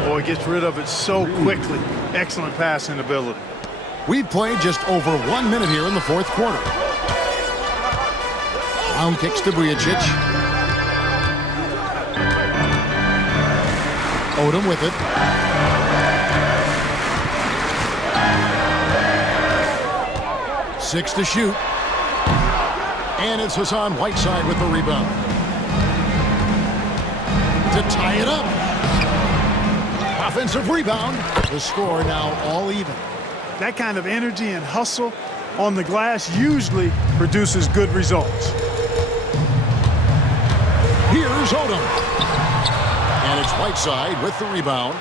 Boy, gets rid of it so quickly. Excellent passing ability. We've played just over 1 minute here in the 4th quarter. Brown kicks to Vujacic. Odom with it. Six to shoot. And it's Hassan Whiteside with the rebound. To tie it up. Offensive rebound. The score now all even. That kind of energy and hustle on the glass usually produces good results. Here's Odom. And it's Whiteside with the rebound.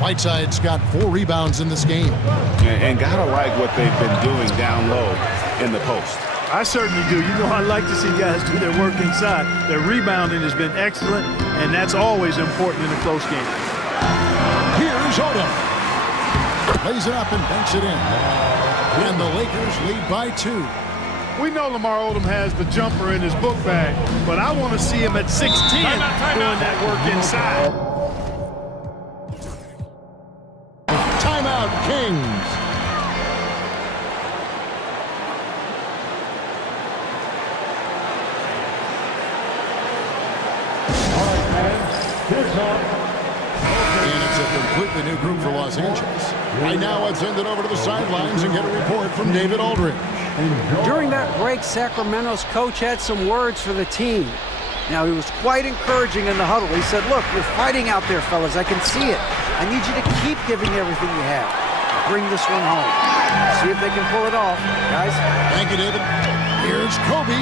Whiteside's got 4 rebounds in this game. And gotta like what they've been doing down low in the post. I certainly do. You know, I like to see guys do their work inside. Their rebounding has been excellent, and that's always important in a close game. Here's Odom. Plays it up and banks it in. And the Lakers lead by 2. We know Lamar Odom has the jumper in his book bag, but I want to see him at 6'10", doing that work inside. Timeout, Kings. And it's a completely new group for Los Angeles. Right now, let's send it over to the sidelines and get a report from David Aldridge. During that break, Sacramento's coach had some words for the team. Now, he was quite encouraging in the huddle. He said, look, you're fighting out there, fellas. I can see it. I need you to keep giving everything you have. Bring this one home. See if they can pull it off, guys. Thank you, David. Here's Kobe.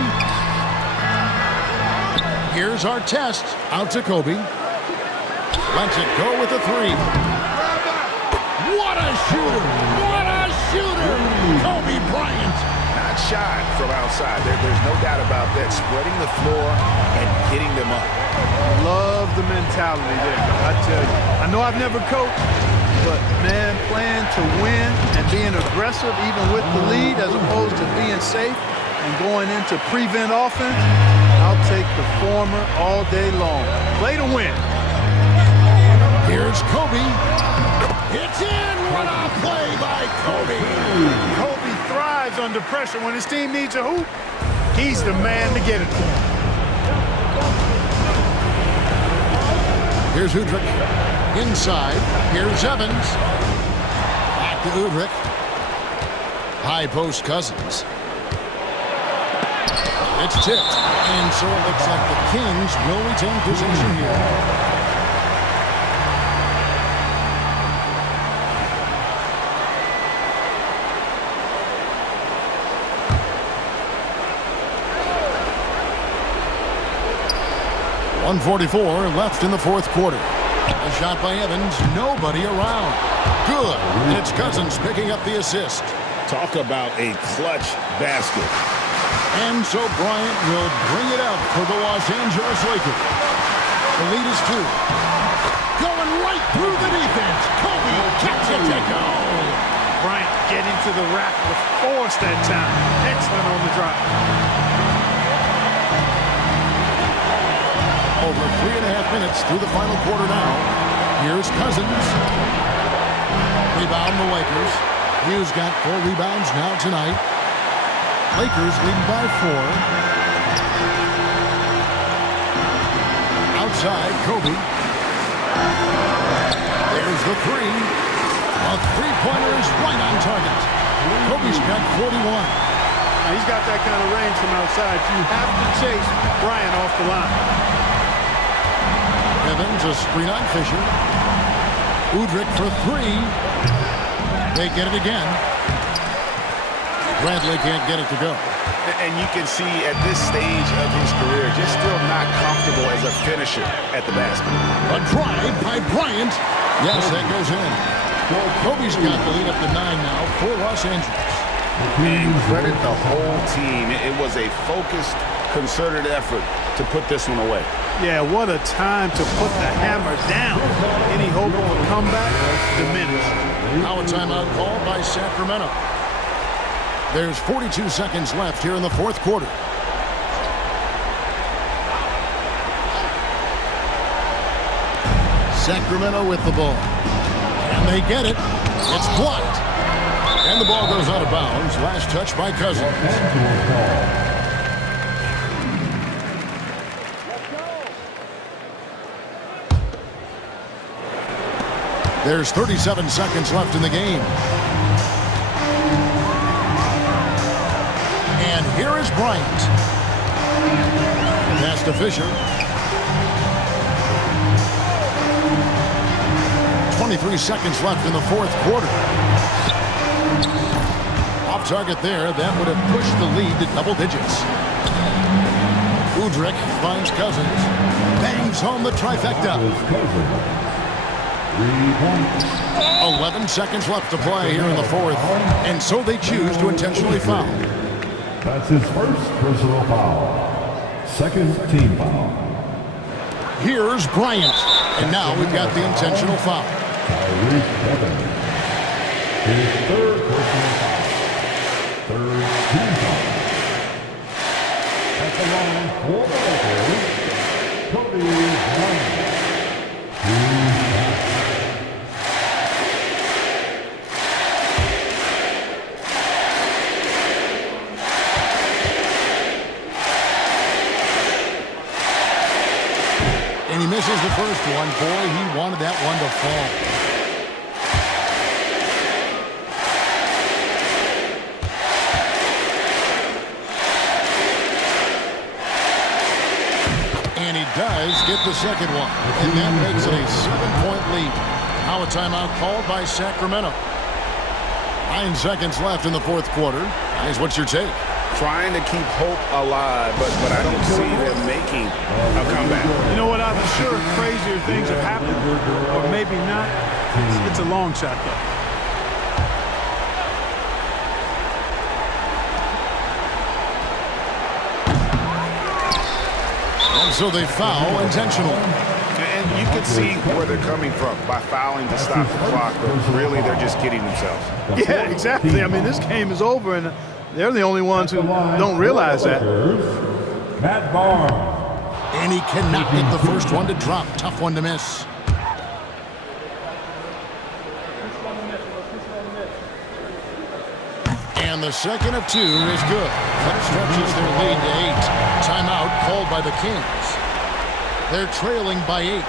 Here's our test. Out to Kobe. Lets it go with a 3. What a shooter! What a shooter! Kobe Bryant. Not shy from outside. There's no doubt about that. Spreading the floor and getting them up. Love the mentality there, I tell you. I know I've never coached, but, man, playing to win and being aggressive even with the lead as opposed to being safe and going into prevent offense, I'll take the former all day long. Play to win. Here's Kobe. It's in. What a play by Kobe. Kobe thrives under pressure. When his team needs a hoop, he's the man to get it to him. Here's Udrich. Inside. Here's Evans. Back to Udrich. High post Cousins. It's tipped. And so it looks like the Kings will retain possession here. .144 left in the fourth quarter. A shot by Evans. Nobody around. Good. And it's Cousins picking up the assist. Talk about a clutch basket. And so Bryant will bring it up for the Los Angeles Lakers. The lead is 2. Going right through the defense. Kobe catch it to go. Bryant getting to the rack with force that time. Excellent on the drop. Over 3.5 minutes through the final quarter now. Here's Cousins. Rebound the Lakers. Hughes got 4 rebounds now tonight. Lakers leading by 4. Outside, Kobe. There's the 3. A three-pointer is right on target. Kobe's got 41. Now, he's got that kind of range from outside. You have to chase Bryant off the line. Evans, a screen on Fisher. Udrich for 3. They get it again. Bradley can't get it to go. And you can see at this stage of his career, just still not comfortable as a finisher at the basket. A drive by Bryant. Yes, that goes in. Kobe's got the lead up to 9 now for Los Angeles. And credit the whole team. It was a focused, concerted effort to put this one away. Yeah, what a time to put the hammer down. Any hope of a comeback diminished. Now a timeout called by Sacramento. There's 42 seconds left here in the fourth quarter. Sacramento with the ball. And they get it. It's blocked. And the ball goes out of bounds. Last touch by Cousins. There's 37 seconds left in the game. And here is Bryant. Pass to Fisher. 23 seconds left in the fourth quarter. Off target there. That would have pushed the lead to double digits. Udrich finds Cousins. Bangs home the trifecta. 11 seconds left to play here in the fourth. And so they choose to intentionally foul. That's his first personal foul. Second team foul. Here's Bryant. And now we've got the intentional foul. Tyreek Evans. His third personal foul. Third team foul. At the line for the Lakers, Kobe Bryant. And he misses the first one. Boy, he wanted that one to fall. And he does get the second one. And that makes it a 7-point lead. Now a timeout called by Sacramento. 9 seconds left in the fourth quarter. Guys, what's your take? Trying to keep hope alive, but I don't see them making a comeback. You know what? I'm sure crazier things have happened, or maybe not. It's a long shot, though. And so they foul intentionally. And you can see where they're coming from by fouling to stop the clock, but really they're just kidding themselves. Yeah, exactly. I mean, this game is over, and they're the only ones who don't realize that. Matt Barnes. And he cannot get the first one to drop. Tough one to miss. And the second of 2 is good. That stretches their lead to 8. Timeout called by the Kings. They're trailing by 8.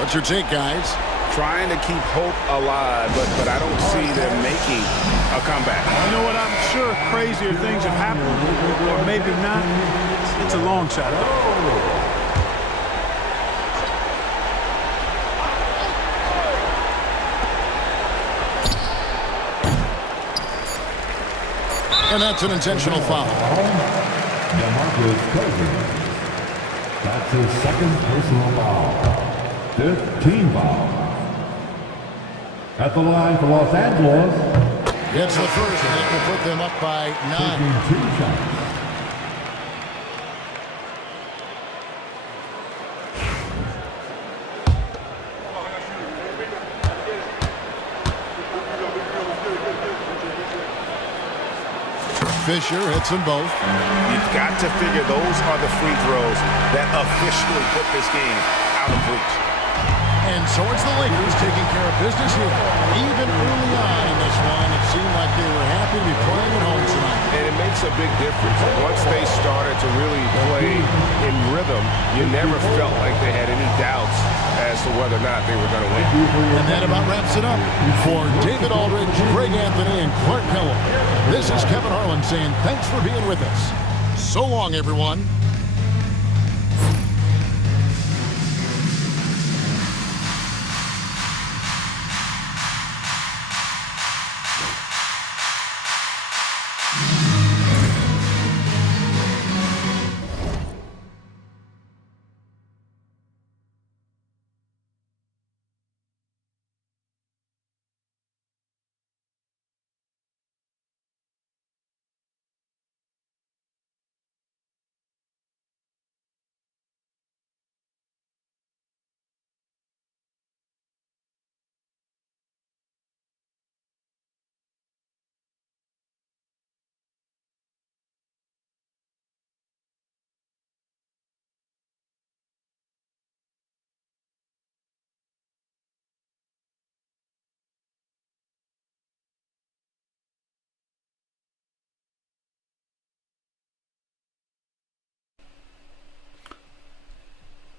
What's your take, guys? Trying to keep hope alive, but I don't see them making a comeback. You know what? I'm sure crazier things have happened, or maybe not. It's a long shot, though. And that's an intentional foul. DeMarcus Cousins. That's his second personal foul. 5th team foul. At the line for Los Angeles. It's the first, and that will put them up by 9. Taking 2 shots. Fisher hits them both. You've got to figure those are the free throws that officially put this game out of reach. And so it's the Lakers taking care of business here. Even early on in this one, it seemed like they were happy to be playing at home tonight. And it makes a big difference. Once they started to really play in rhythm, you never felt like they had any doubts as to whether or not they were going to win. And that about wraps it up. For David Aldridge, Greg Anthony, and Clark Kellogg, this is Kevin Harlan saying thanks for being with us. So long, everyone.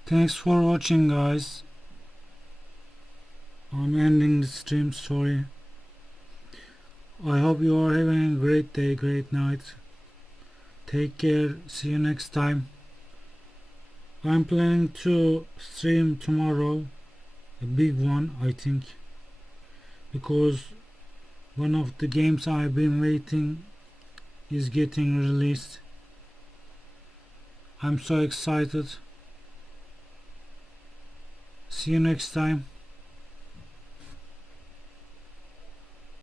Thanks for watching, guys. I'm ending the stream, sorry. I hope you are having a great day, great night. Take care, see you next time. I'm planning to stream tomorrow, a big one I think, because one of the games I've been waiting is getting released. I'm so excited. See you next time.